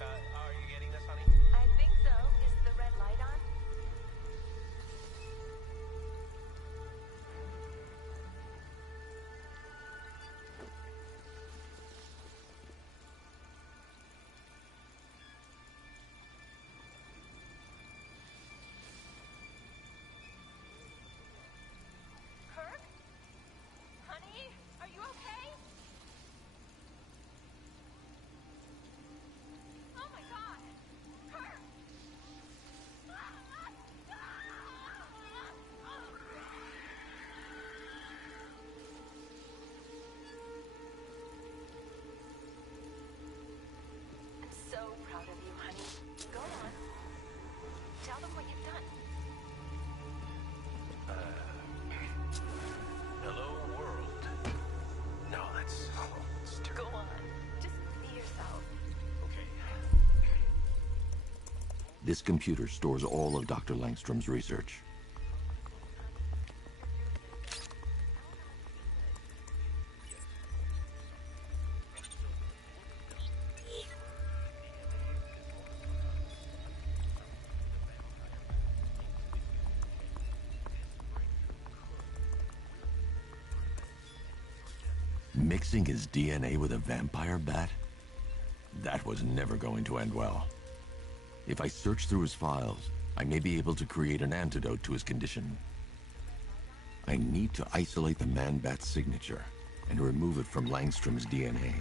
Are you getting this, honey? I think so. Is the red light on? Kirk? Honey? Are you okay? Oh my god! Kirk! I'm so proud of you, honey. Go on. Tell them what you've done. Hello, world. No, that's Go on. Just be yourself. okay. This computer stores all of Dr. Langstrom's research. Mixing his DNA with a vampire bat? That was never going to end well. If I search through his files, I may be able to create an antidote to his condition. I need to isolate the man-bat's signature and remove it from Langstrom's DNA.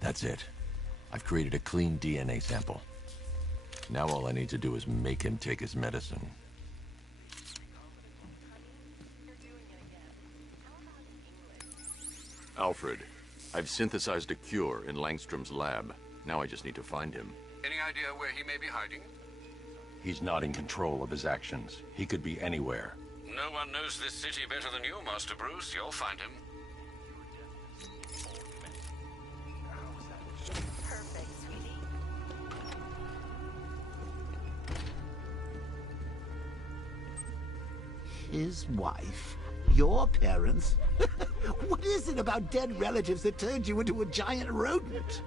That's it. I've created a clean DNA sample. Now all I need to do is make him take his medicine. Alfred, I've synthesized a cure in Langstrom's lab. Now I just need to find him. Any idea where he may be hiding? He's not in control of his actions. He could be anywhere. No one knows this city better than you, Master Bruce. You'll find him. Perfect, sweetie. His wife? Your parents? What is it about dead relatives that turned you into a giant rodent?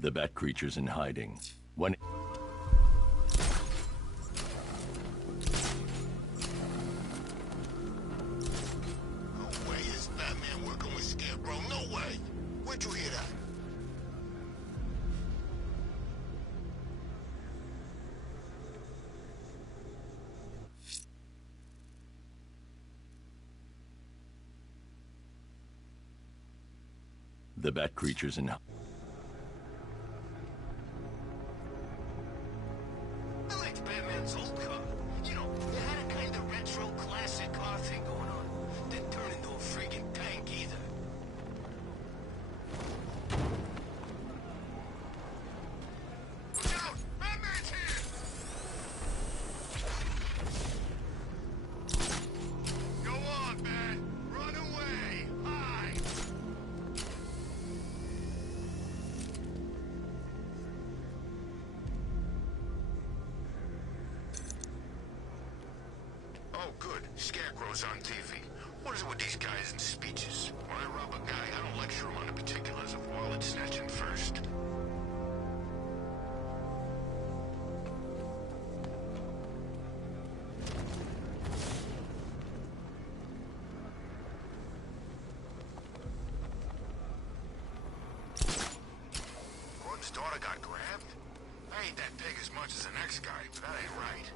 The bat creature's in hiding. When... No way is Batman working with Scarecrow. No way. Where'd you hear that? The bat creature's in... I liked Batman's old car. You know, it had a kind of retro classic car thing going on. Didn't turn into a friggin' tank either. Look out! Batman's here! Scarecrow's on TV. What is it with these guys and speeches? When I rob a guy, I don't lecture him on the particulars of wallet snatching first. Gordon's daughter got grabbed? I hate that pig as much as the next guy, but that ain't right.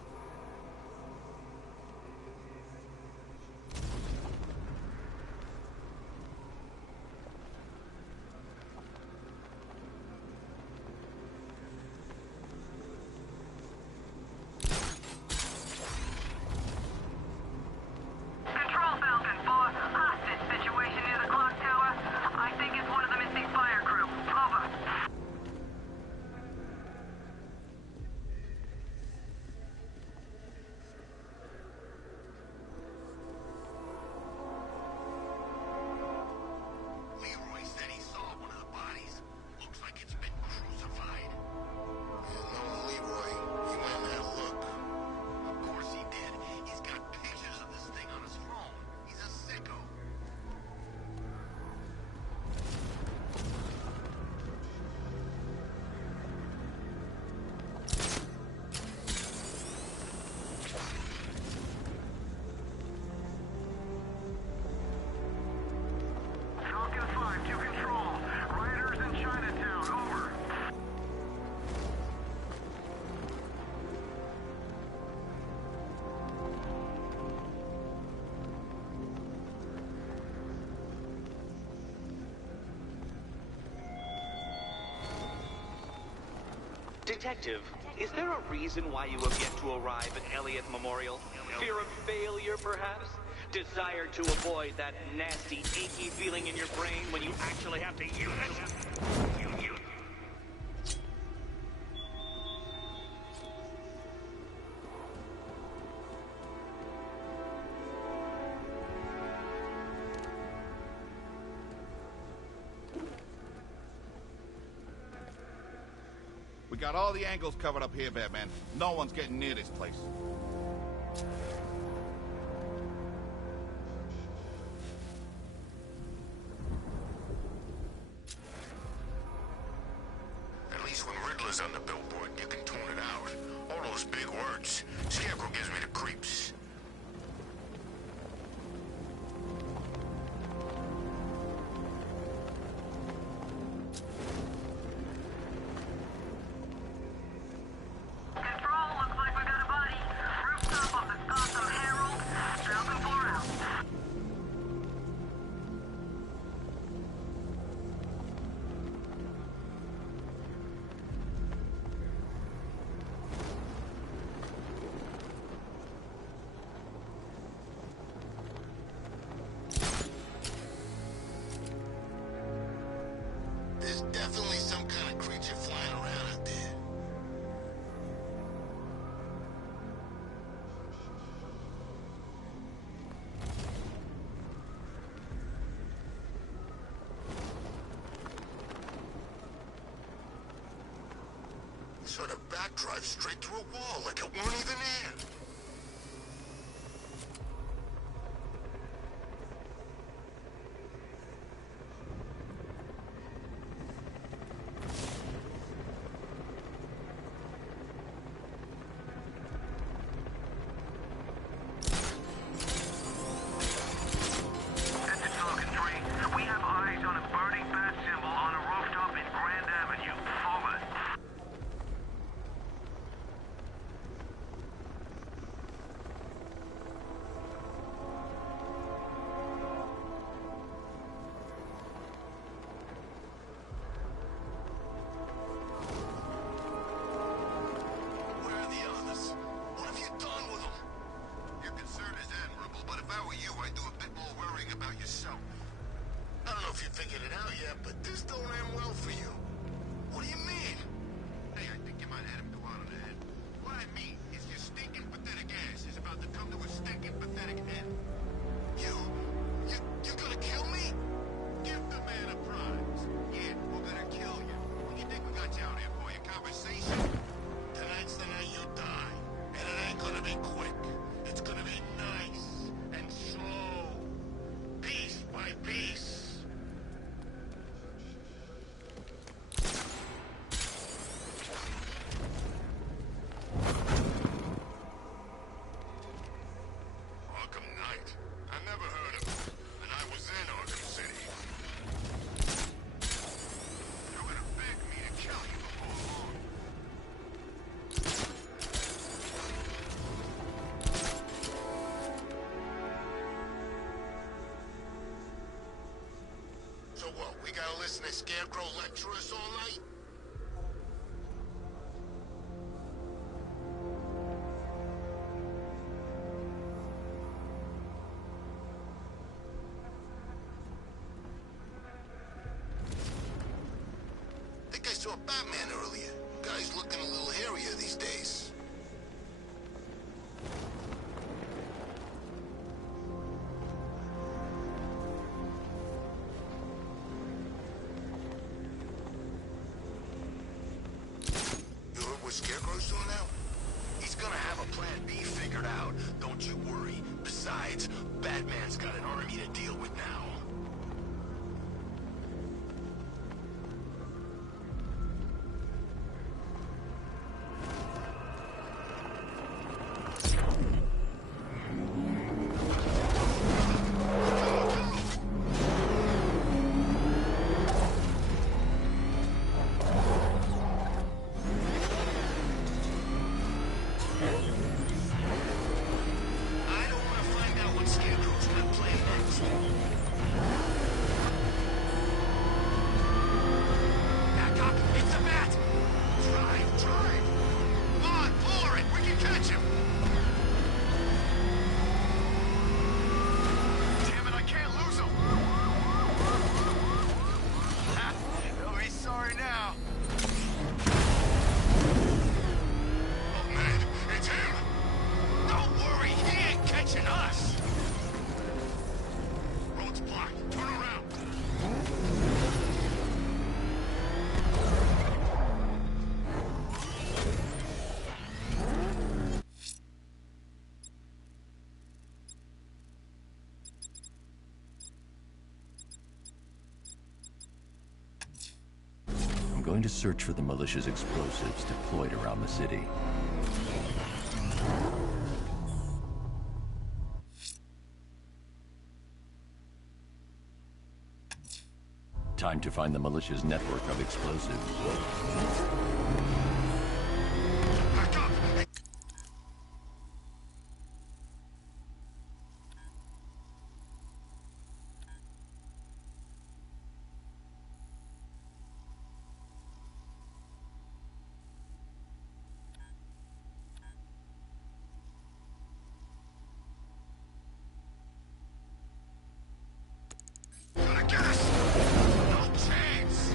Control Falcon 4. Hostage situation near the clock tower. I think it's one of the missing fire crew. Over. Leroy said he saw one of the bodies. Looks like it's been crucified. Knowing Leroy, he went and had a look. Of course he did. He's got pictures of this thing on his phone. He's a sicko. Falcon 5 to control. Riders in Chinatown. Over. Detective, is there a reason why you have yet to arrive at Elliott Memorial? Fear of failure, perhaps? Desire to avoid that nasty, achy feeling in your brain when you actually have to use it? We got all the angles covered up here, Batman. No one's getting near this place. At least when Riddler's on the billboard, you can tune it out. All those big words. Scarecrow gives me the creeps. Control, looks like we got a body. Rooftop of the Gotham Herald. Falcon 4 out. There's definitely some kind of creature flying around out there. So the bat drives straight through a wall like it weren't even there. This is Falcon 3. We have eyes on a burning bat symbol on a rooftop in Grand Avenue. Over. that scarecrow lecture us all night? I think I saw Batman earlier. Guy's looking a little hairier these days. You heard what Scarecrow's doing now? He's gonna have a plan B figured out, don't you worry. Besides, Batman's got an army to deal with now. I don't want to find out what Scarecrow's gonna play next. Back up! It's the Bat! Drive! Come on, floor it! We can catch him! Damn it, I can't lose him! He'll be sorry now. Oh man, it's him! Don't worry, he ain't catching us! Road's blocked. Turn around. I'm going to search for the militia's explosives deployed around the city. Time to find the militia's network of explosives. Back up! Gonna get us! No chance!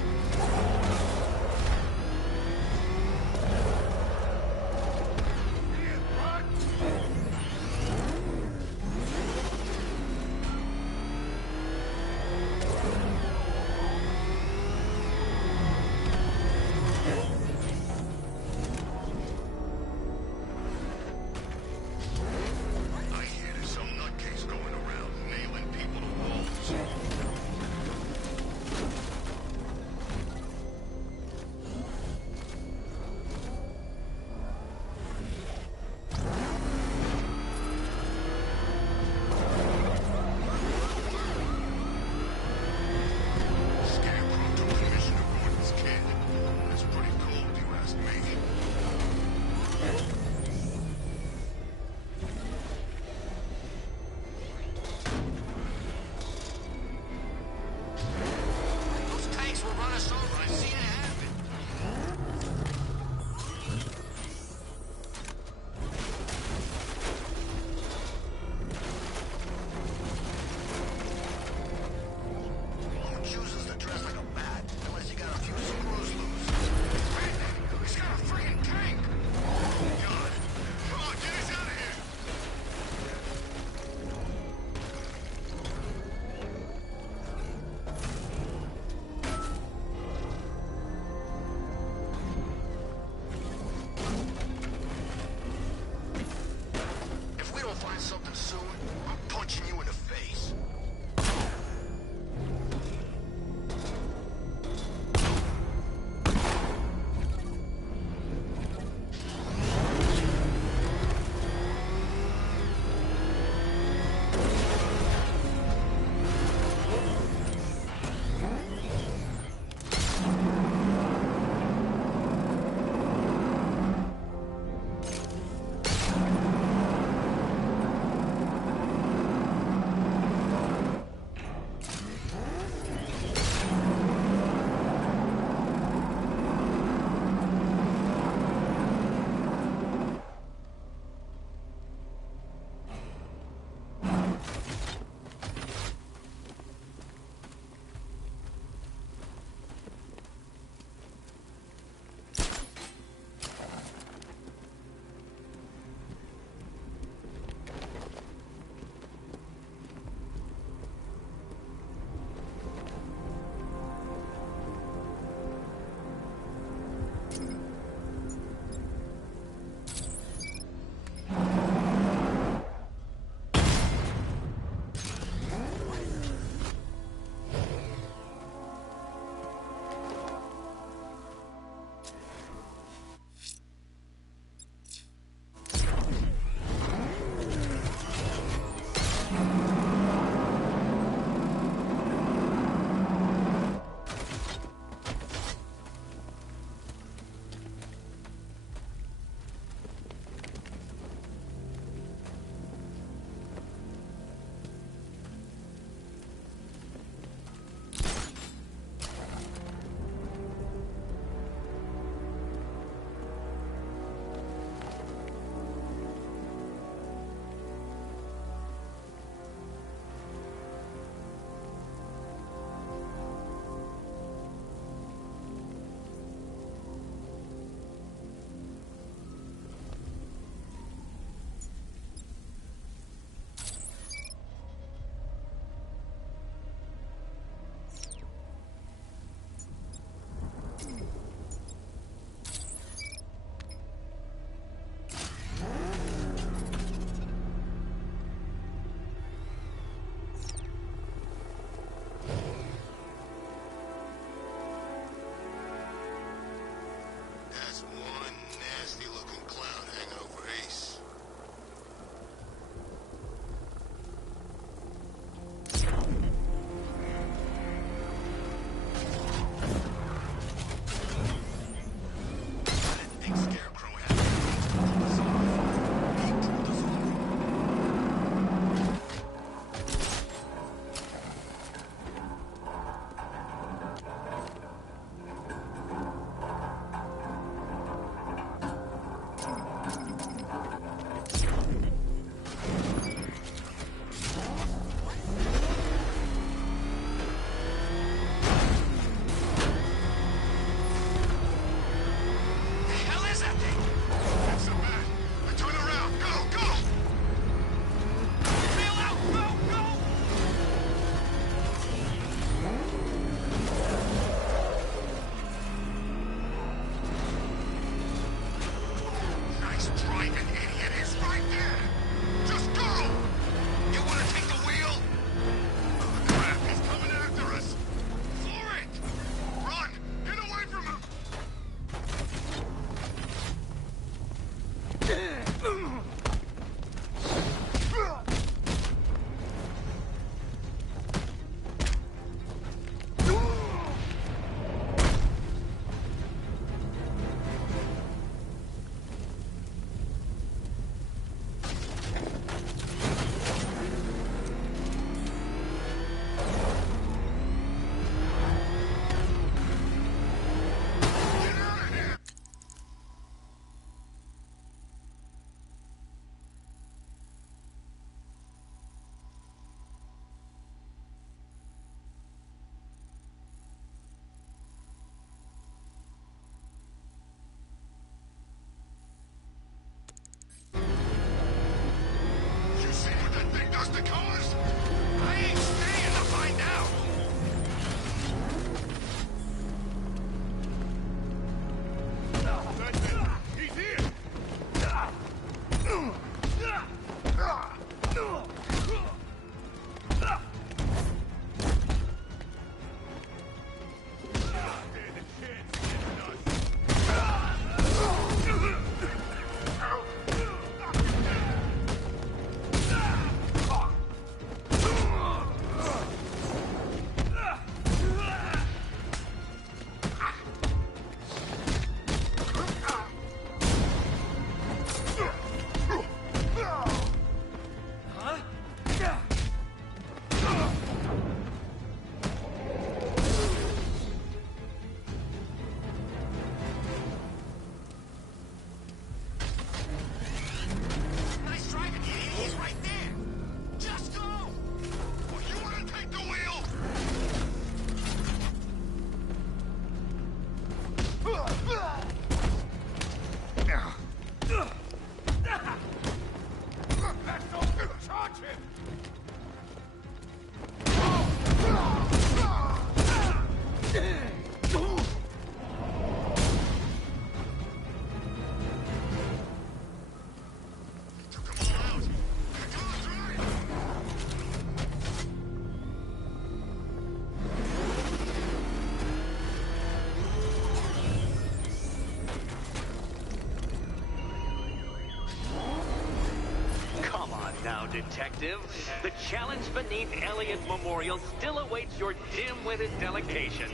detective. The challenge beneath Elliot Memorial still awaits your dim-witted delegation.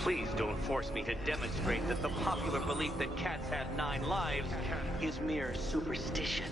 Please don't force me to demonstrate that the popular belief that cats have 9 lives is mere superstition.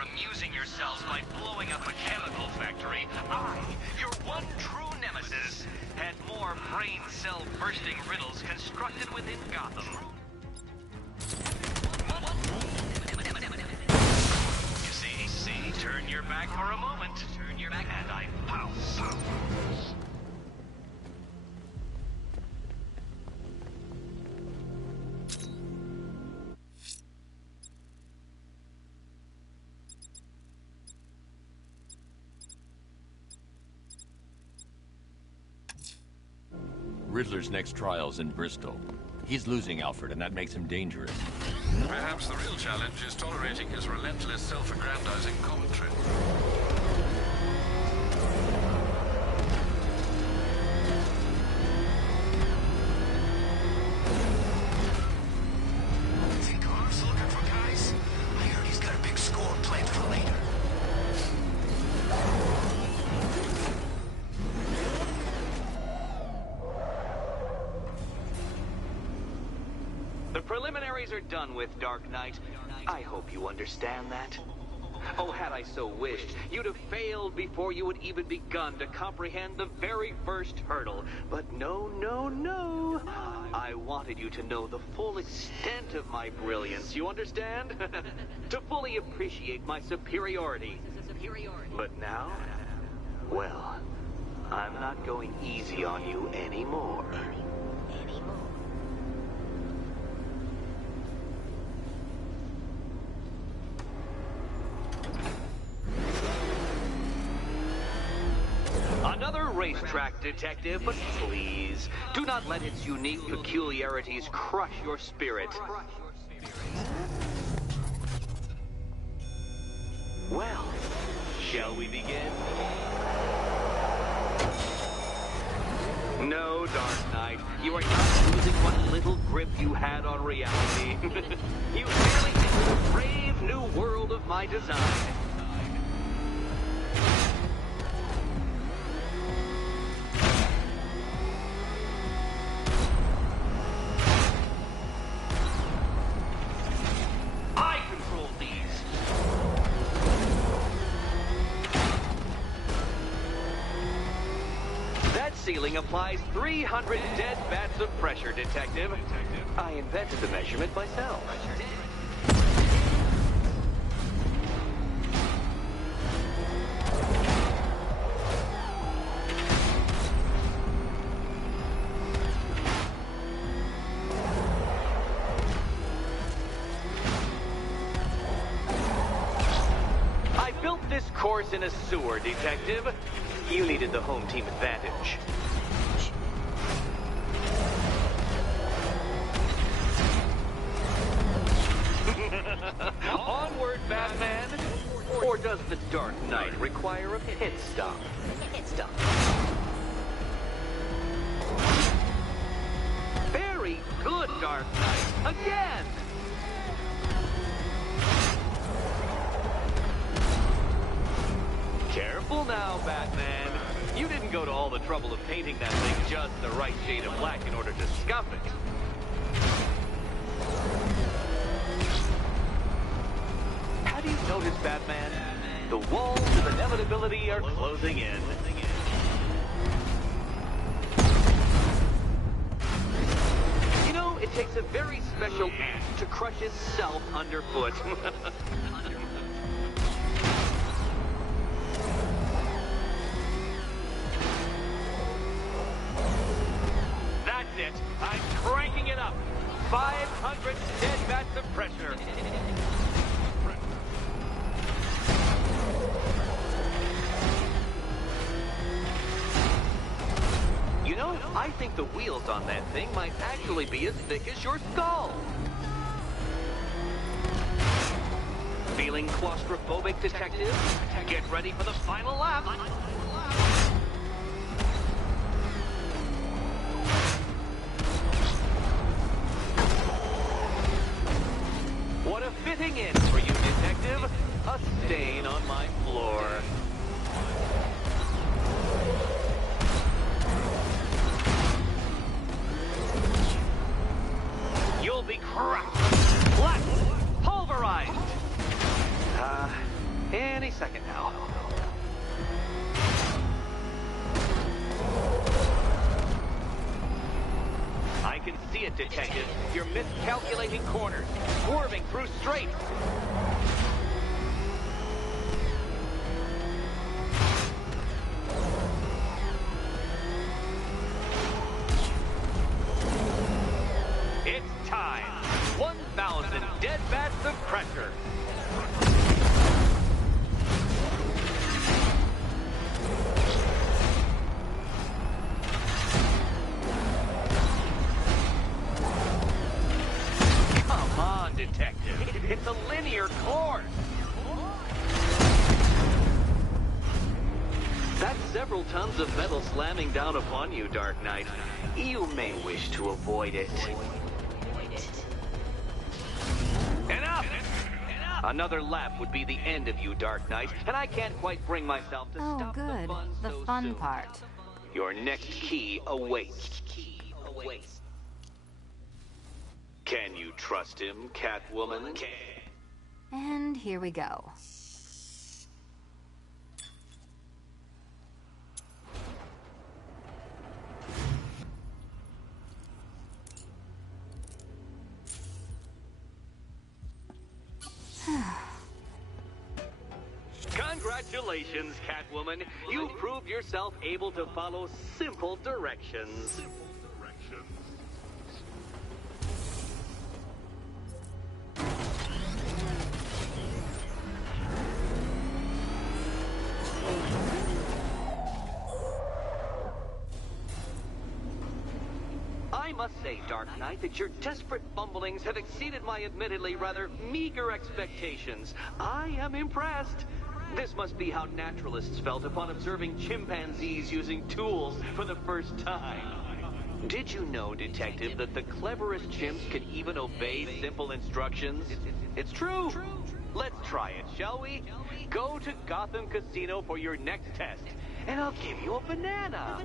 are amusing yourselves by blowing up a chemical factory, I, your one true nemesis, had more brain cell bursting riddles constructed within Gotham. You see, turn your back for a moment. Turn your back and I pounce. Riddler's next trial's in Bristol. He's losing Alfred, and that makes him dangerous. Perhaps the real challenge is tolerating his relentless self-aggrandizing commentary. Think Arm's looking for guys? I heard he's got a big score planned for later. The preliminaries are done with, Dark Knight. I hope you understand that. Oh, had I so wished, you'd have failed before you had even begun to comprehend the very first hurdle. But no, no, no. I wanted you to know the full extent of my brilliance, you understand? To fully appreciate my superiority. But now, well, I'm not going easy on you anymore. Another racetrack, detective, but please, do not let its unique peculiarities crush your spirit. Well, shall we begin? No, Dark Knight, you are not losing what little grip you had on reality. You merely entered the brave new world of my design. Ceiling applies 300 dead bats of pressure, Detective. I invented the measurement myself. I built this course in a sewer, Detective. You needed the home team advantage. Onward, Batman! Or does the Dark Knight require a pit stop? Very good, Dark Knight. Again! Careful now, Batman. You didn't go to all the trouble of painting that thing just the right shade of black in order to scuff it. Have you noticed, Batman? The walls of inevitability are closing in. You know, it takes a very special ant to crush itself underfoot. That's it. I'm cranking it up. 500 dead bats of pressure. You know, I think the wheels on that thing might actually be as thick as your skull. Feeling claustrophobic, Detective? Get ready for the final lap. What a fitting end for you, Detective. A stain on my floor. You'll be crushed, flattened, pulverized. Any second now. I can see it, Detective. You're miscalculating corners, swerving through straights. It's time. 1,000 dead bats of pressure. Come on, Detective. It's a linear course. That's several tons of metal slamming down upon you, Dark Knight. You may wish to avoid it. Enough! Another lap would be the end of you, Dark Knight, and I can't quite bring myself to stop good. the fun The so fun soon. part. Your next key awaits. Can you trust him, Catwoman? And here we go. Congratulations, Catwoman. You proved yourself able to follow simple directions. I must say, Dark Knight, that your desperate fumblings have exceeded my admittedly rather meager expectations. I am impressed. This must be how naturalists felt upon observing chimpanzees using tools for the first time. Did you know, Detective, that the cleverest chimps can even obey simple instructions? It's true. Let's try it, shall we? Go to Gotham Casino for your next test, and I'll give you a banana.